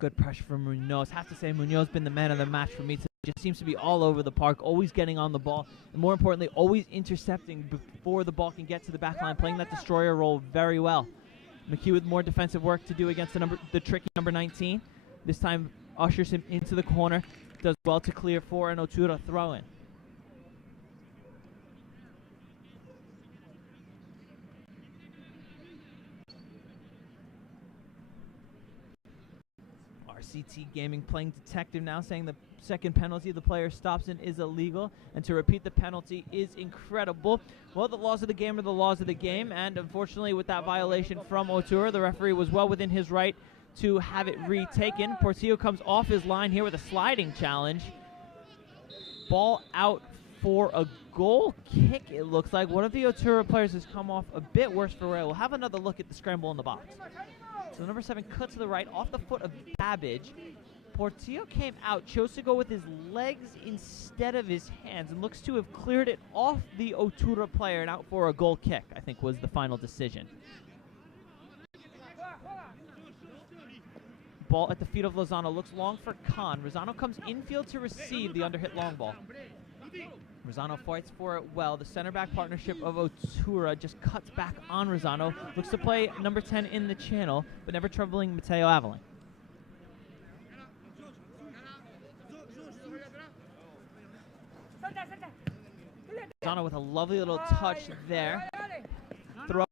Good pressure from Munoz. Have to say, Munoz been the man of the match for me today. Just seems to be all over the park, always getting on the ball, and more importantly, always intercepting before the ball can get to the back line, playing that destroyer role very well. McKee with more defensive work to do against the tricky number 19. This time ushers him into the corner. Does well to clear for an Otura throw-in. RCT Gaming playing detective now, saying the second penalty the player stops in is illegal, and to repeat the penalty is incredible. Well, the laws of the game are the laws of the game, and unfortunately with that violation from Otura, the referee was well within his right to have it retaken. Portillo comes off his line here with a sliding challenge. Ball out for a goal kick, it looks like. One of the Otura players has come off a bit worse for wear. We'll have another look at the scramble in the box. So number 7 cut to the right off the foot of Babbage. Portillo came out, chose to go with his legs instead of his hands, and looks to have cleared it off the Otura player and out for a goal kick, I think was the final decision. Ball at the feet of Lozano, looks long for Khan. Rosano comes infield to receive the underhit long ball. Rosano fights for it well. The center back partnership of Otura just cuts back on Rosano. Looks to play number 10 in the channel, but never troubling Mateo Aveling. Rosano with a lovely little touch there. Throw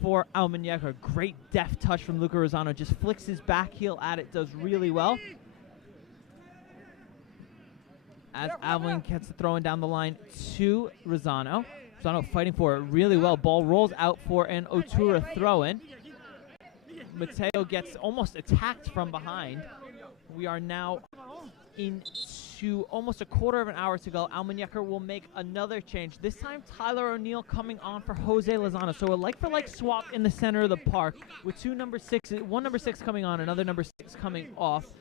for Almunecar. Great deft touch from Luca Rosano. Just flicks his back heel at it. Does really well. As Aveling gets the throw in down the line to Rosano. Rosano fighting for it really well. Ball rolls out for an Otura throw-in. Mateo gets almost attacked from behind. We are now into almost a quarter of an hour to go. Almunecar will make another change. This time Tyler O'Neill coming on for Jose Lozano. So a like-for-like swap in the center of the park with one number 6 coming on, another number 6 coming off.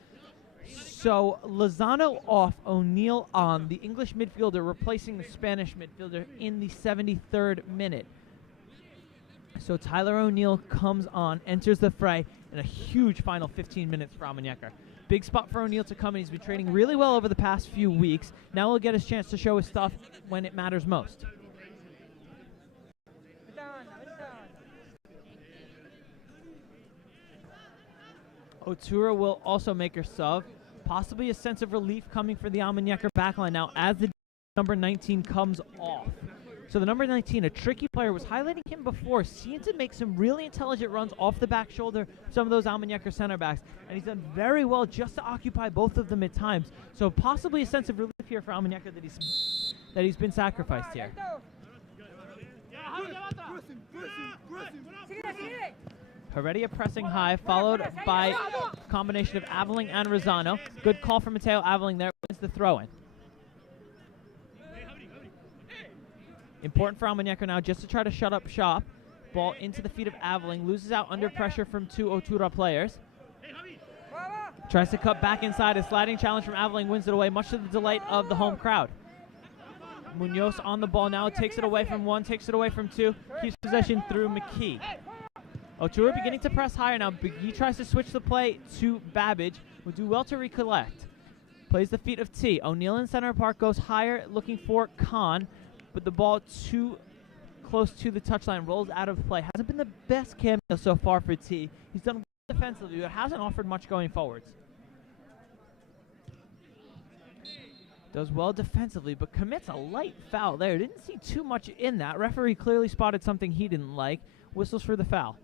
So Lozano off, O'Neill on, the English midfielder replacing the Spanish midfielder in the 73rd minute. So Tyler O'Neill comes on, enters the fray, and a huge final 15 minutes for Almunecar. Big spot for O'Neill to come, and he's been training really well over the past few weeks. Now he'll get his chance to show his stuff when it matters most. Otura will also make her sub. Possibly a sense of relief coming for the Almunecar backline now as the number 19 comes off. So the number 19, a tricky player, was highlighting him before, seemed to make some really intelligent runs off the back shoulder, some of those Almunecar center backs, and he's done very well just to occupy both of them at times. So possibly a sense of relief here for Almunecar that he's been sacrificed here. Heredia pressing high, followed by a combination of Aveling and Rosano. Good call from Mateo Aveling there, wins the throw-in. Important for Almunecar now just to try to shut up shop. Ball into the feet of Aveling, loses out under pressure from 2 Otura players. Tries to cut back inside, a sliding challenge from Aveling wins it away, much to the delight of the home crowd. Munoz on the ball now, takes it away from 1, takes it away from 2, keeps possession through McKee. Otura beginning to press higher now. He tries to switch the play to Babbage. Will do well to recollect. Plays the feet of T. O'Neill in center park goes higher looking for Khan, but the ball too close to the touchline, rolls out of play. Hasn't been the best cameo so far for T. He's done well defensively, but hasn't offered much going forwards. Does well defensively, but commits a light foul there. Didn't see too much in that. Referee clearly spotted something he didn't like. Whistles for the foul.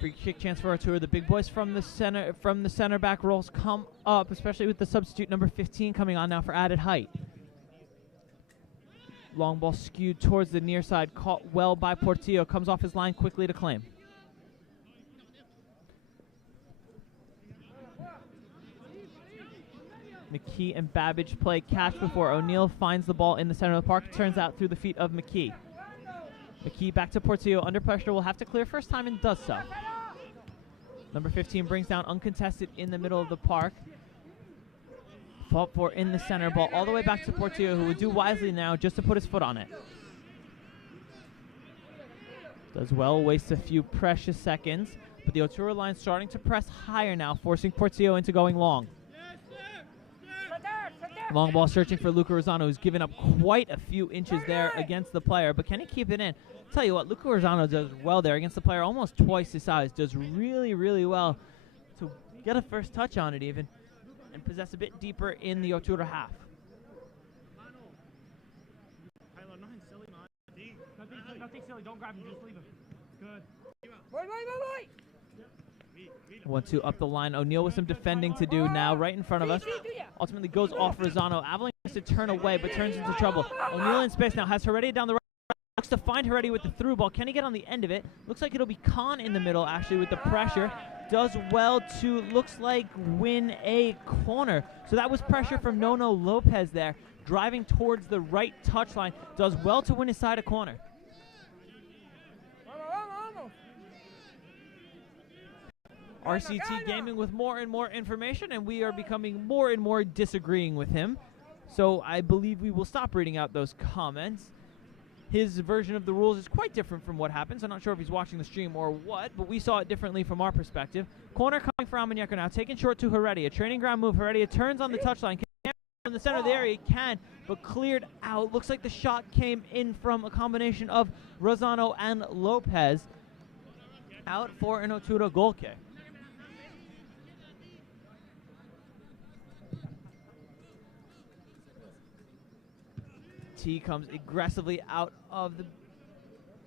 Free kick chance for Otura. The big boys from the center back rolls come up, especially with the substitute number 15 coming on now for added height. Long ball skewed towards the near side, caught well by Portillo. Comes off his line quickly to claim. McKee and Babbage play catch before O'Neill finds the ball in the center of the park. Turns out through the feet of McKee. McKee back to Portillo. Under pressure, will have to clear first time and does so. Number 15 brings down uncontested in the middle of the park. Fought for in the center, ball all the way back to Portillo, who would do wisely now just to put his foot on it. Does well, wastes a few precious seconds, but the Otura line starting to press higher now, forcing Portillo into going long. Long ball searching for Luca Rosano, who's given up quite a few inches there against the player, but can he keep it in? Tell you what, Luca Rosano does well there against the player, almost twice his size, does really, really well to get a first touch on it even, and possess a bit deeper in the Otura half. Nothing silly, don't grab him, just leave him. Good. 1-2 up the line. O'Neal with some defending to do now, right in front of us. Ultimately goes off Rosano. Avalon has to turn away, but turns into trouble. O'Neal in space now, has Heredia down the right. Looks to find Heredia with the through ball. Can he get on the end of it? Looks like it'll be Khan in the middle, actually, with the pressure. Does well to, looks like, win a corner. So that was pressure from Nono Lopez there, driving towards the right touchline. Does well to win his side a corner. RCT Gaming with more and more information, and we are becoming more and more disagreeing with him. So I believe we will stop reading out those comments. His version of the rules is quite different from what happens. I'm not sure if he's watching the stream or what, but we saw it differently from our perspective. Corner coming for Almunecar now, taken short to Heredia. Training ground move. Heredia turns on the touchline. Can in the center of the area, he can, but cleared out. Looks like the shot came in from a combination of Rosano and Lopez. Out for an Otura goal kick. T comes aggressively out of the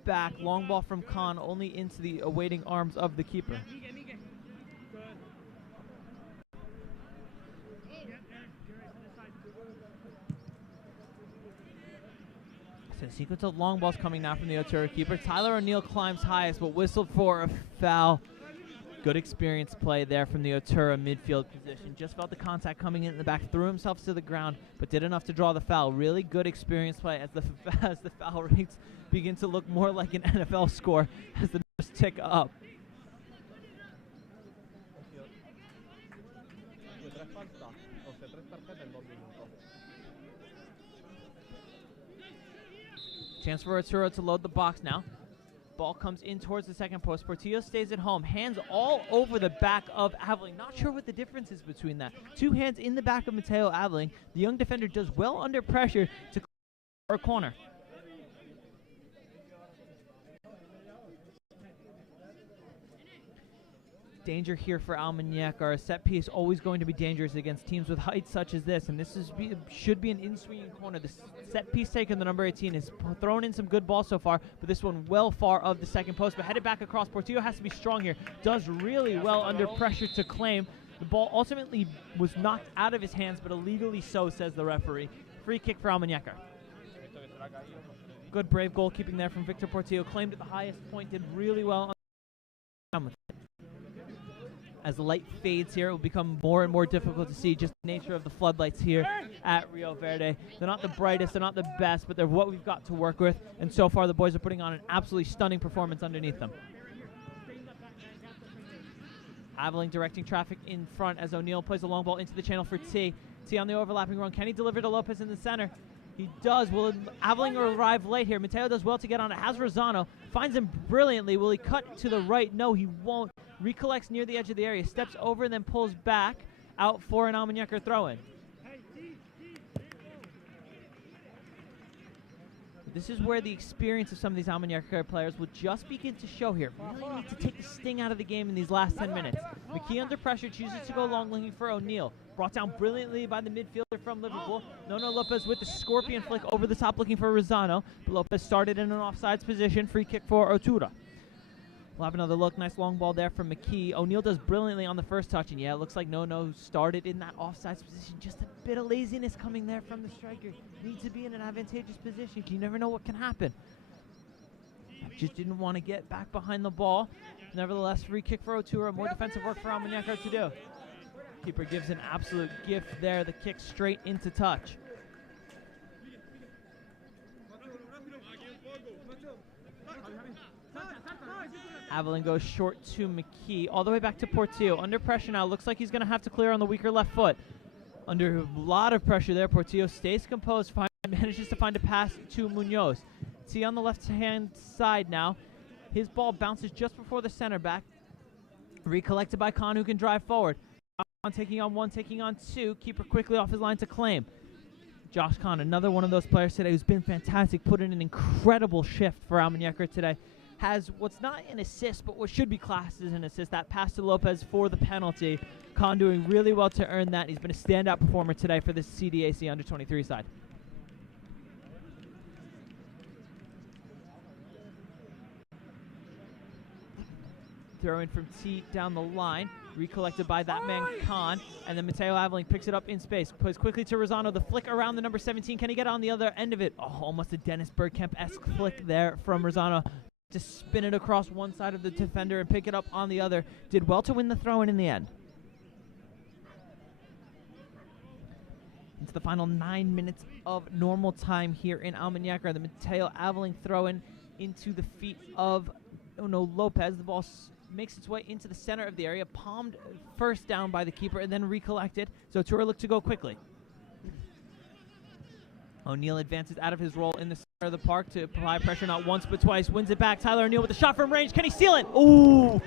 back. Long ball from Khan, only into the awaiting arms of the keeper. So sequence of long balls coming now from the Otura keeper. Tyler O'Neal climbs highest, but whistled for a foul. Good experience play there from the Otura midfield position. Just felt the contact coming in the back, threw himself to the ground, but did enough to draw the foul. Really good experience play as the foul rates begin to look more like an NFL score as the numbers tick up. Chance for Otura to load the box now. Ball comes in towards the second post. Portillo stays at home. Hands all over the back of Aveling. Not sure what the difference is between that. Two hands in the back of Mateo Aveling. The young defender does well under pressure to or corner. Danger here for Almunecar. A set piece always going to be dangerous against teams with height such as this, and this should be an in-swinging corner. The set piece taken, the number 18, is thrown in some good balls so far, but this one well far of the second post, but headed back across. Portillo has to be strong here. Does really well under pressure to claim. The ball ultimately was knocked out of his hands, but illegally so, says the referee. Free kick for Almunecar. Good brave goalkeeping there from Victor Portillo. Claimed at the highest point, did really well on the as the light fades here, it will become more and more difficult to see just the nature of the floodlights here at Rio Verde. They're not the brightest, they're not the best, but they're what we've got to work with. And so far, the boys are putting on an absolutely stunning performance underneath them. Aveling directing traffic in front as O'Neal plays a long ball into the channel for T. T on the overlapping run. Can he deliver to Lopez in the center? He does. Will Aveling arrive late here? Mateo does well to get on it. Has Rosano. Finds him brilliantly. Will he cut to the right? No, he won't. Recollects near the edge of the area. Steps over and then pulls back. Out for an Almunecar throw-in. This is where the experience of some of these Almunecar players will just begin to show here. Really need to take the sting out of the game in these last 10 minutes. McKee under pressure chooses to go long, looking for O'Neal. Brought down brilliantly by the midfielder from Liverpool. Nono Lopez with the scorpion flick over the top, looking for Rosano. But Lopez started in an offsides position. Free kick for Otura. We'll have another look. Nice long ball there from McKee. O'Neal does brilliantly on the first touch. And yeah, it looks like Nono started in that offsides position. Just a bit of laziness coming there from the striker. Needs to be in an advantageous position. You never know what can happen. Just didn't want to get back behind the ball. Nevertheless, free kick for Otura. More defensive work for Almunecar to do. Keeper gives an absolute gift there. The kick straight into touch. Aveling goes short to McKee. All the way back to Portillo. Under pressure now. Looks like he's going to have to clear on the weaker left foot. Under a lot of pressure there, Portillo stays composed, manages to find a pass to Munoz. See on the left-hand side now. His ball bounces just before the center back. Recollected by Khan, who can drive forward. Khan taking on one, taking on two. Keeper quickly off his line to claim. Josh Khan, another one of those players today who's been fantastic, put in an incredible shift for Almunecar today. Has what's not an assist, but what should be classed as an assist. That pass to Lopez for the penalty. Khan doing really well to earn that. He's been a standout performer today for this CDAC under-23 side. Throw in from T down the line. Recollected by that man Khan. And then Mateo Aveling picks it up in space. Plays quickly to Rosano. The flick around the number 17. Can he get on the other end of it? Oh, almost a Dennis Bergkamp-esque flick there from Rosano. To spin it across one side of the defender and pick it up on the other. Did well to win the throw-in in the end. Into the final 9 minutes of normal time here in Almunecar. The Mateo Aveling throw-in into the feet of Lopez. The ball makes its way into the center of the area. Palmed first down by the keeper and then recollected. So Otura looked to go quickly. O'Neal advances out of his role in the center of the park to apply pressure not once but twice. Wins it back. Tyler O'Neal with a shot from range. Can he seal it? Ooh!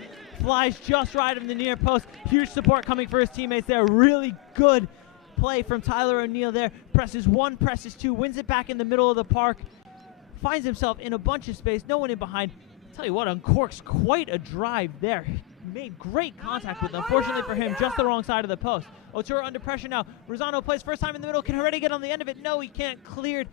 Flies just right of the near post. Huge support coming for his teammates there. Really good play from Tyler O'Neal there. Presses one, presses two. Wins it back in the middle of the park. Finds himself in a bunch of space. No one in behind. Tell you what, uncorks quite a drive there. Made great contact with, unfortunately for him, just the wrong side of the post. Otura under pressure now. Rosano plays first time in the middle. Can Heredia get on the end of it? No, he can't. Cleared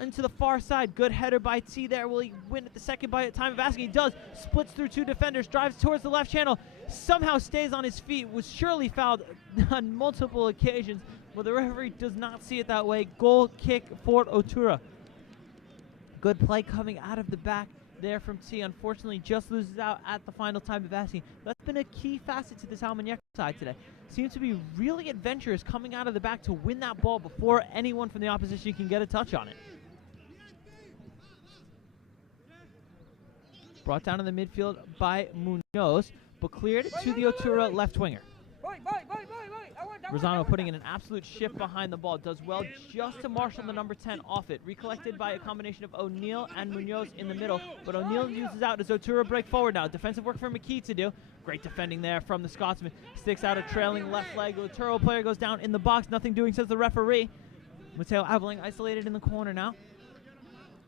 into the far side. Good header by T there. Will he win at the second by time of asking? He does. Splits through two defenders. Drives towards the left channel. Somehow stays on his feet. Was surely fouled on multiple occasions. But the referee does not see it that way. Goal kick for Otura. Good play coming out of the back there from T. Unfortunately, just loses out at the final time of asking. That's been a key facet to this Almunecar side today. Seems to be really adventurous coming out of the back to win that ball before anyone from the opposition can get a touch on it. Brought down in the midfield by Munoz, but cleared to the Otura left winger. Rosano putting in an absolute shift behind the ball. Does well just to marshal the number 10 off it. Recollected by a combination of O'Neal and Munoz in the middle. But O'Neal uses out as Otura break forward now. Defensive work for McKee to do. Great defending there from the Scotsman. Sticks out a trailing left leg. Otura player goes down in the box. Nothing doing, says the referee. Mateo Aveling isolated in the corner now.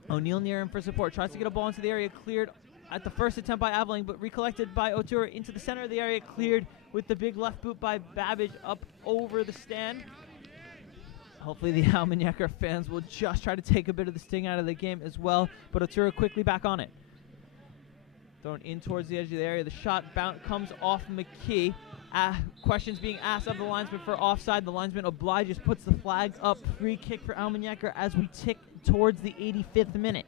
O'Neal near him for support. Tries to get a ball into the area. Cleared at the first attempt by Aveling, but recollected by Otura into the center of the area. Cleared with the big left boot by Babbage up over the stand. Hopefully the Almunecar fans will just try to take a bit of the sting out of the game as well, but Otura quickly back on it. Thrown in towards the edge of the area. The shot comes off McKee. Questions being asked of the linesman for offside. The linesman obliges, puts the flag up. Free kick for Almunecar as we tick towards the 85th minute.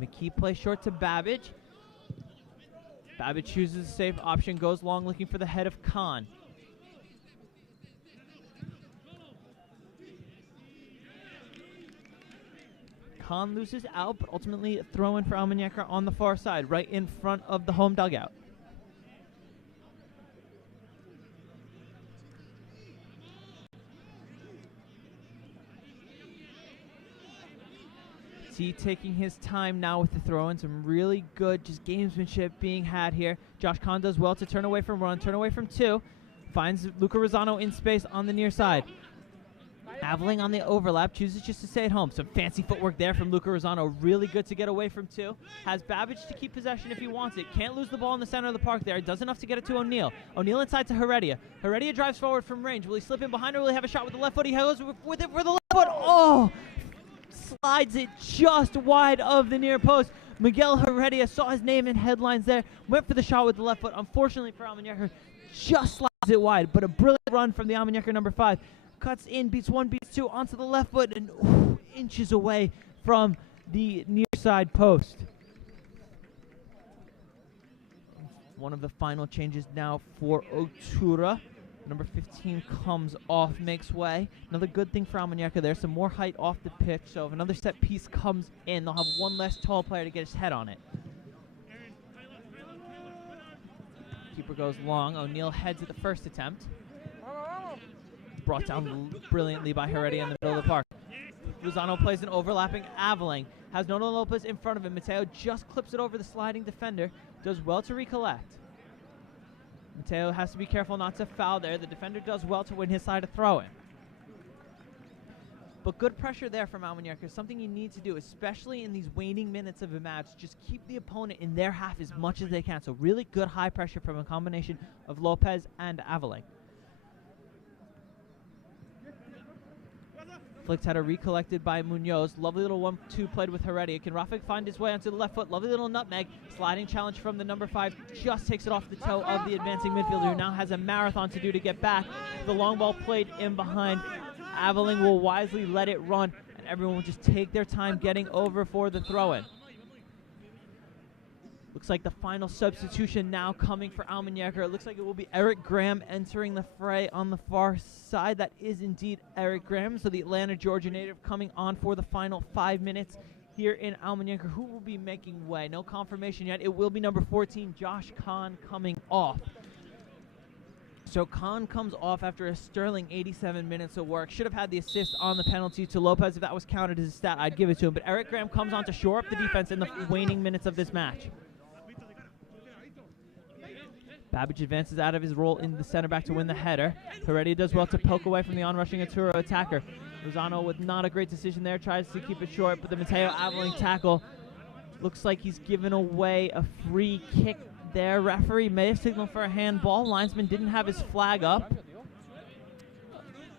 McKee plays short to Babbage. Babbage chooses a safe option, goes long looking for the head of Khan. Khan loses out, but ultimately a throw in for Almunecar on the far side, right in front of the home dugout. T taking his time now with the throw-in. Some really good just gamesmanship being had here. Josh Khan does well to turn away from one, turn away from two. Finds Luca Rosano in space on the near side. Aveling on the overlap, chooses just to stay at home. Some fancy footwork there from Luca Rosano. Really good to get away from two. Has Babbage to keep possession if he wants it. Can't lose the ball in the center of the park there. Does enough to get it to O'Neal. O'Neal inside to Heredia. Heredia drives forward from range. Will he slip in behind or will he have a shot with the left foot? He goes with it for the left foot. Oh! Slides it just wide of the near post. Miguel Heredia saw his name in headlines there. Went for the shot with the left foot. Unfortunately for Almunecar, just slides it wide. But a brilliant run from the Almunecar number 5. Cuts in, beats one, beats two, onto the left foot, and inches away from the near side post. One of the final changes now for Otura. Number 15 comes off, makes way. Another good thing for Almunecar there, some more height off the pitch, so if another set piece comes in, they'll have one less tall player to get his head on it. Keeper goes long. O'Neill heads at the first attempt. Brought down brilliantly by Heredia in the middle of the park. Lozano plays an overlapping Aveling. Has Nono Lopez in front of him. Mateo just clips it over the sliding defender. Does well to recollect. Mateo has to be careful not to foul there. The defender does well to win his side of throw-in. But good pressure there from Almunecar, something you need to do, especially in these waning minutes of a match. Just keep the opponent in their half as much as they can. So really good high pressure from a combination of Lopez and Aveling. Flicked header recollected by Munoz. Lovely little 1-2 played with Heredia. Can Rafik find his way onto the left foot? Lovely little nutmeg. Sliding challenge from the number 5. Just takes it off the toe of the advancing midfielder, who now has a marathon to do to get back. The long ball played in behind. Aveling will wisely let it run, and everyone will just take their time getting over for the throw-in. Looks like the final substitution now coming for Almunecar. It looks like it will be Eric Graham entering the fray on the far side. That is indeed Eric Graham. So the Atlanta, Georgia native coming on for the final 5 minutes here in Almunecar. Who will be making way? No confirmation yet. It will be number 14, Josh Kahn, coming off. So Kahn comes off after a sterling 87 minutes of work. Should have had the assist on the penalty to Lopez. If that was counted as a stat, I'd give it to him. But Eric Graham comes on to shore up the defense in the waning minutes of this match. Babbage advances out of his role in the center back to win the header. Heredia does well to poke away from the onrushing Otura attacker. Rosano with not a great decision there, tries to keep it short, but the Mateo Aveling tackle looks like he's given away a free kick there. Referee may have signaled for a handball. Linesman didn't have his flag up.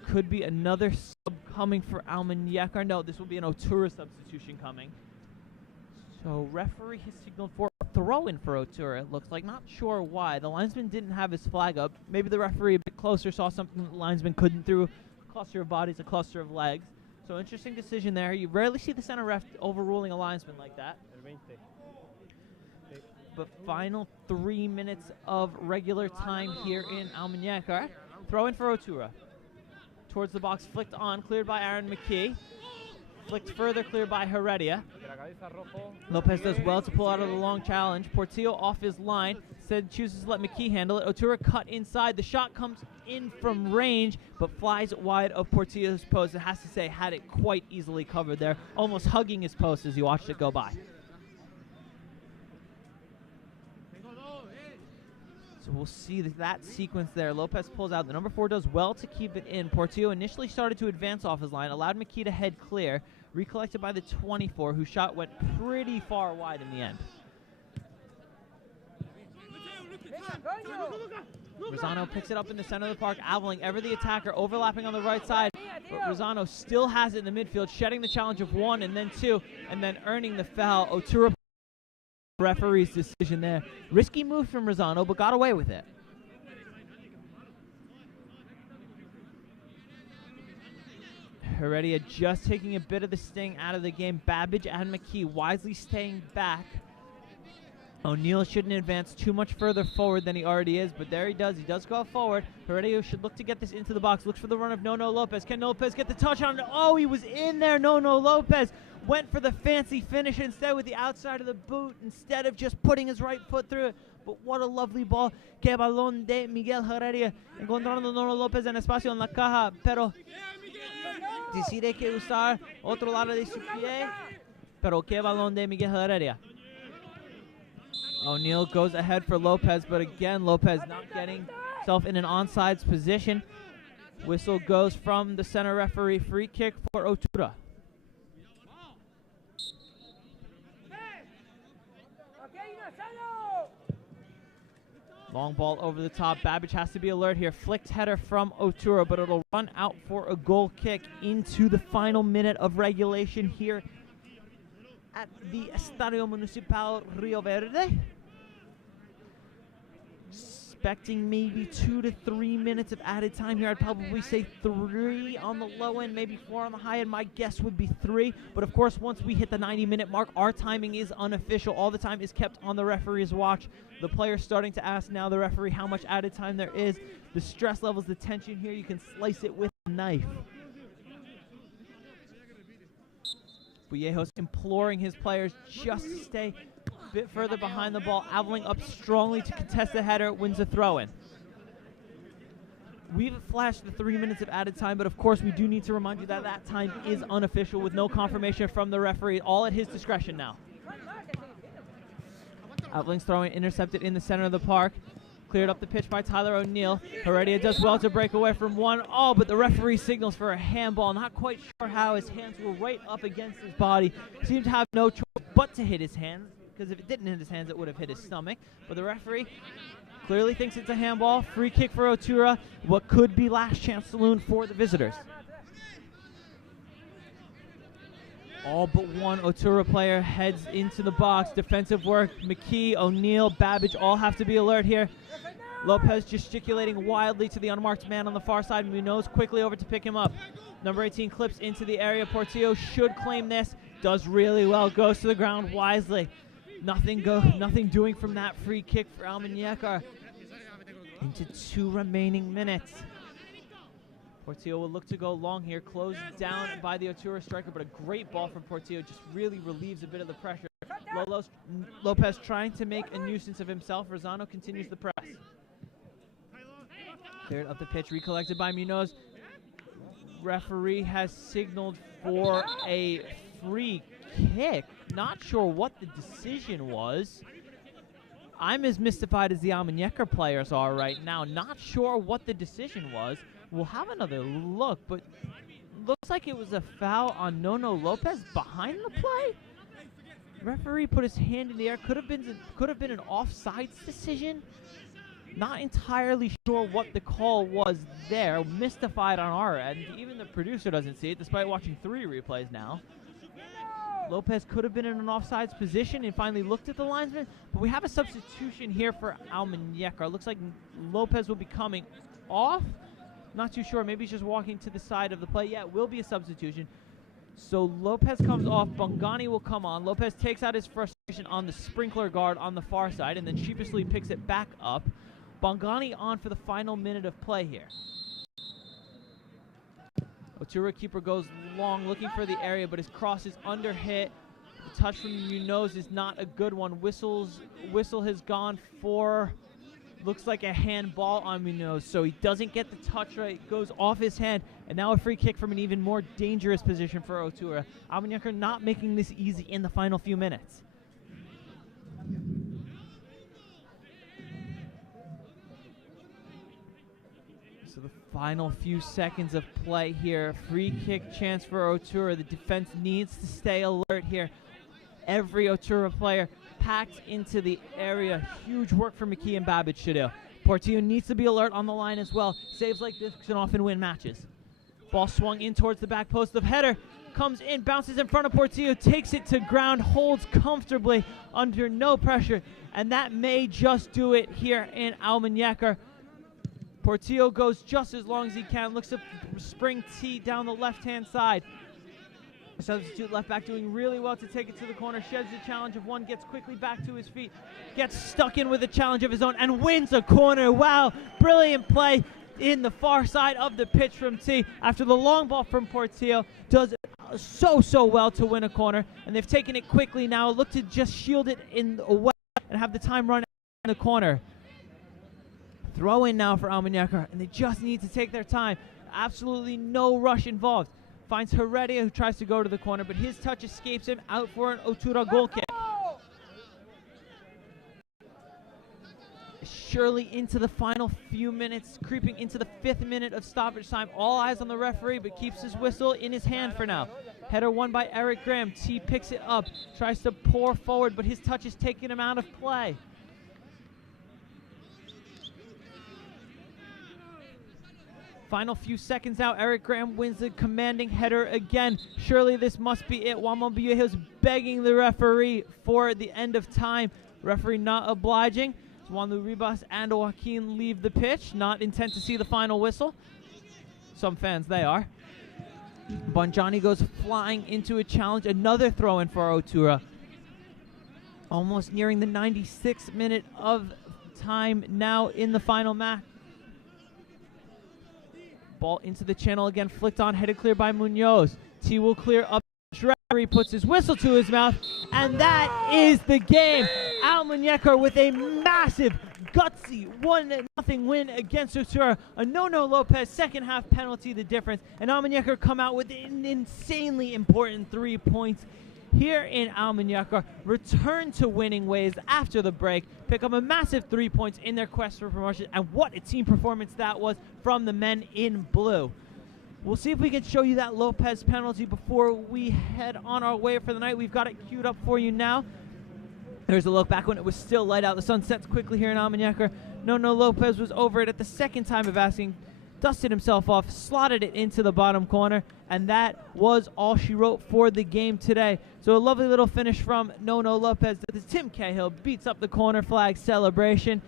Could be another sub coming for Almunecar. No, this will be an Otura substitution coming. So referee has signaled for a throw-in for Otura, it looks like. Not sure why. The linesman didn't have his flag up. Maybe the referee a bit closer saw something the linesman couldn't through. A cluster of bodies, a cluster of legs. So interesting decision there. You rarely see the center ref overruling a linesman like that. But final 3 minutes of regular time here in Almunecar. Throw-in for Otura. Towards the box, flicked on, cleared by Aaron McKee. Flicked further, cleared by Heredia. Lopez does well to pull out of the long challenge. Portillo off his line. Instead chooses to let McKee handle it. Otura cut inside. The shot comes in from range, but flies wide of Portillo's post. It has to say, had it quite easily covered there. Almost hugging his post as you watched it go by. So we'll see that sequence there. Lopez pulls out. The number 4 does well to keep it in. Portillo initially started to advance off his line, allowed McKee to head clear. Recollected by the 24, whose shot went pretty far wide in the end. Rosano picks it up in the center of the park. Aveling, ever the attacker, overlapping on the right side. But Rosano still has it in the midfield, shedding the challenge of 1 and then 2, and then earning the foul. Otura, referee's decision there. Risky move from Rosano, but got away with it. Heredia just taking a bit of the sting out of the game. Babbage and McKee wisely staying back. O'Neill shouldn't advance too much further forward than he already is, but there he does. He does go forward. Heredia should look to get this into the box. Looks for the run of Nono Lopez. Can Lopez get the touch on it? Oh, he was in there. Nono Lopez went for the fancy finish instead with the outside of the boot instead of just putting his right foot through it. But what a lovely ball. Que balón de Miguel Heredia. Encontrando Nono Lopez en espacio en la caja, pero decide que usar otro lado de su pie. Pero que balón de Miguel Heredia. O'Neill goes ahead for Lopez, but again, Lopez not getting himself in an onside position. Whistle goes from the center referee. Free kick for Otura. Long ball over the top. Babbage has to be alert here. Flicked header from Otura, but it'll run out for a goal kick into the final minute of regulation here at the Estadio Municipal Rio Verde. Expecting maybe 2 to 3 minutes of added time here. I'd probably say 3 on the low end, maybe 4 on the high end. My guess would be 3. But of course, once we hit the 90-minute mark, our timing is unofficial. All the time is kept on the referee's watch. The player's starting to ask now the referee how much added time there is. The stress levels, the tension here, you can slice it with a knife. Vallejos imploring his players just to stay bit further behind the ball. Aveling up strongly to contest the header, wins the throw-in. We've flashed the 3 minutes of added time, but of course we do need to remind you that that time is unofficial with no confirmation from the referee, all at his discretion now. Aveling's throwing intercepted in the center of the park. Cleared up the pitch by Tyler O'Neill. Heredia does well to break away from one. Oh, but the referee signals for a handball. Not quite sure how. His hands were right up against his body. Seemed to have no choice but to hit his hands, because if it didn't hit his hands, it would have hit his stomach. But the referee clearly thinks it's a handball. Free kick for Otura. What could be last chance saloon for the visitors. All but one Otura player heads into the box. Defensive work. McKee, O'Neill, Babbage all have to be alert here. Lopez gesticulating wildly to the unmarked man on the far side. Munoz quickly over to pick him up. Number 18 clips into the area. Portillo should claim this. Does really well. Goes to the ground wisely. Nothing doing from that free kick for Almunecar. Into 2 remaining minutes. Portillo will look to go long here, closed down by the Otura striker, but a great ball from Portillo just really relieves a bit of the pressure. Lopez trying to make a nuisance of himself. Rosano continues the press. Cleared up the pitch, recollected by Munoz. Referee has signaled for a free kick. Not sure what the decision was. I'm as mystified as the Almunecar players are right now. Not sure what the decision was. We'll have another look, but looks like it was a foul on Nono Lopez behind the play. Referee put his hand in the air. Could have been an offsides decision. Not entirely sure what the call was there. Mystified on our end. Even the producer doesn't see it, despite watching 3 replays now. Lopez could have been in an offsides position and finally looked at the linesman, but we have a substitution here for Almunecar. Looks like Lopez will be coming off. Not too sure. Maybe he's just walking to the side of the play. Yeah, it will be a substitution. So Lopez comes off. Bongani will come on. Lopez takes out his frustration on the sprinkler guard on the far side and then sheepishly picks it back up. Bongani on for the final minute of play here. Otura keeper goes long looking for the area, but his cross is under hit. The touch from Munoz is not a good one. Whistle has gone for... Looks like a handball on Munoz, so he doesn't get the touch right. Goes off his hand, and now a free kick from an even more dangerous position for Otura. Almunecar not making this easy in the final few minutes. So the final few seconds of play here. Free kick chance for Otura. The defense needs to stay alert here. Every Otura player packed into the area. Huge work for McKee and Babbage to do. Portillo needs to be alert on the line as well. Saves like this can often win matches. Ball swung in towards the back post of header. Comes in, bounces in front of Portillo, takes it to ground, holds comfortably under no pressure, and that may just do it here in Almunecar. Portillo goes just as long as he can, looks to spring T down the left-hand side. Substitute left back doing really well to take it to the corner, sheds the challenge of one, gets quickly back to his feet, gets stuck in with a challenge of his own and wins a corner. Wow, brilliant play in the far side of the pitch from T after the long ball from Portillo. Does so well to win a corner, and they've taken it quickly now, look to just shield it in away and have the time run in the corner. Throw in now for Almunecar, and they just need to take their time. Absolutely no rush involved. Finds Heredia, who tries to go to the corner, but his touch escapes him, out for an Otura goal kick. Surely into the final few minutes, creeping into the 5th minute of stoppage time. All eyes on the referee, but keeps his whistle in his hand for now. Header won by Eric Graham. T picks it up, tries to pour forward, but his touch is taking him out of play. Final few seconds out, Eric Graham wins the commanding header again. Surely this must be it. Juan Monvillejo's begging the referee for the end of time. Referee not obliging. Juan Ribas and Joaquin leave the pitch, not intent to see the final whistle. Some fans, they are. Bonjani goes flying into a challenge. Another throw-in for Otura. Almost nearing the 96th minute of time now in the final match. Ball into the channel again, flicked on, headed clear by Munoz. T will clear up. Referee puts his whistle to his mouth, and that is the game. Almunecar with a massive, gutsy 1-0 win against Otura. A Nono Lopez second half penalty, the difference. And Almunecar come out with an insanely important 3 points here in Almunecar. Return to winning ways after the break. Pick up a massive 3 points in their quest for promotion. And what a team performance that was from the men in blue. We'll see if we can show you that Lopez penalty before we head on our way for the night. We've got it queued up for you now. There's a look back when it was still light out. The sun sets quickly here in Almunecar. Nono Lopez was over it at the second time of asking, dusted himself off, slotted it into the bottom corner, and that was all she wrote for the game today. So a lovely little finish from Nono Lopez. Tim Cahill beats up the corner flag celebration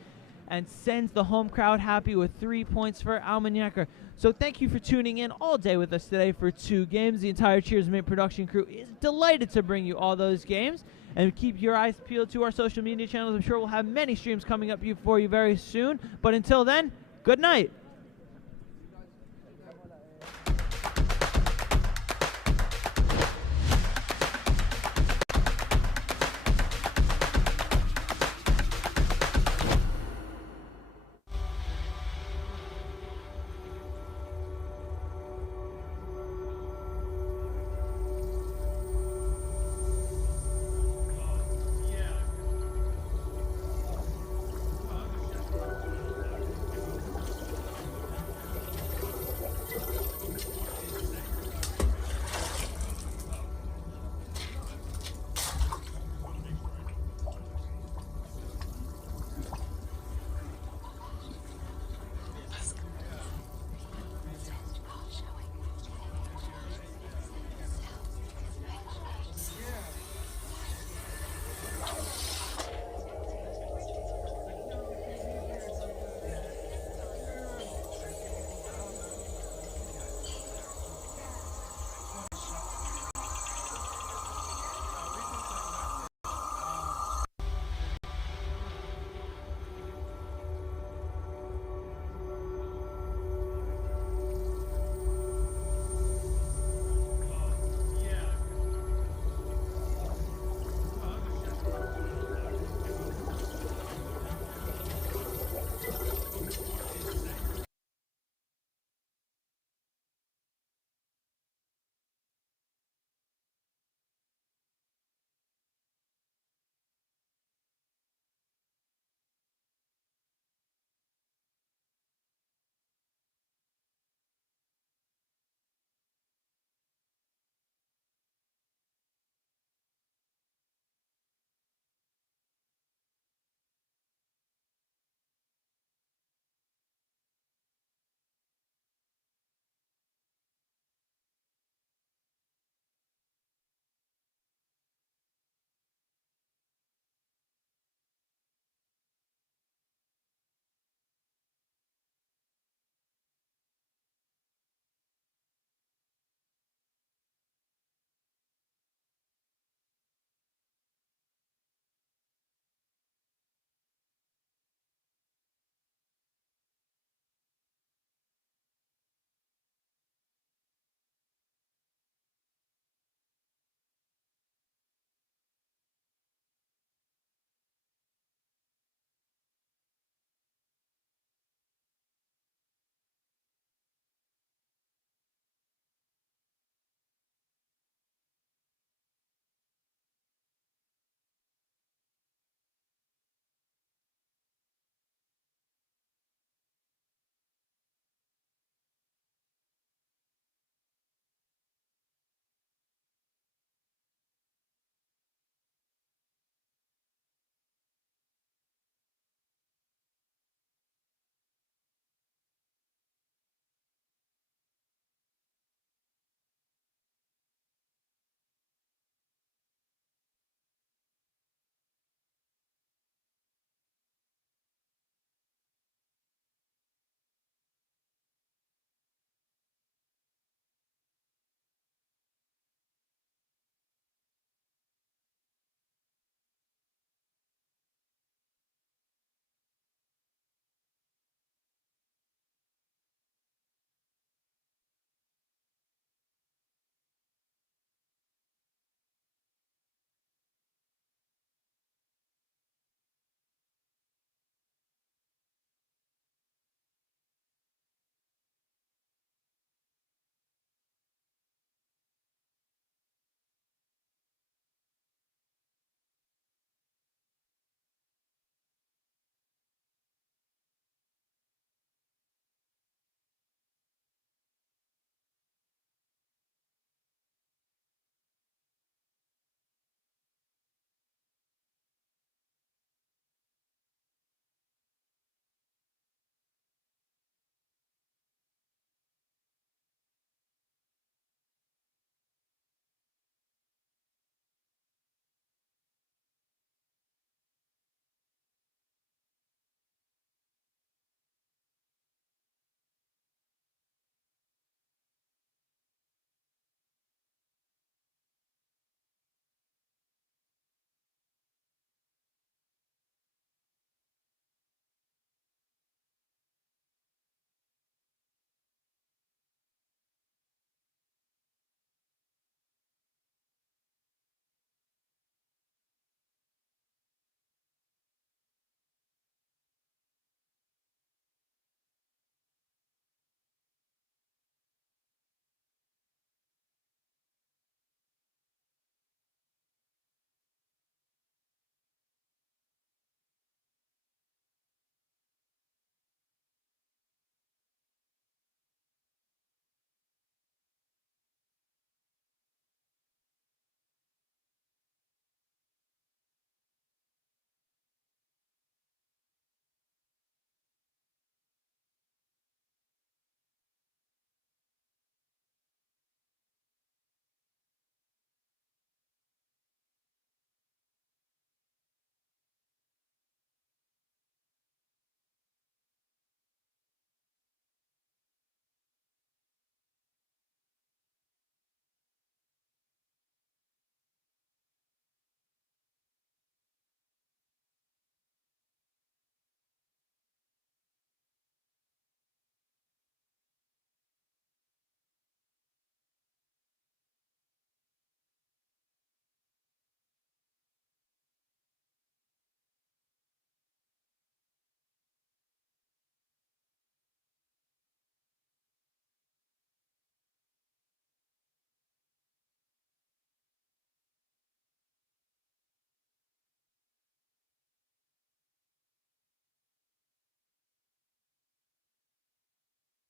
and sends the home crowd happy with 3 points for Almunecar. So thank you for tuning in all day with us today for 2 games. The entire Cheers Mate production crew is delighted to bring you all those games. And keep your eyes peeled to our social media channels. I'm sure we'll have many streams coming up for you very soon. But until then, good night.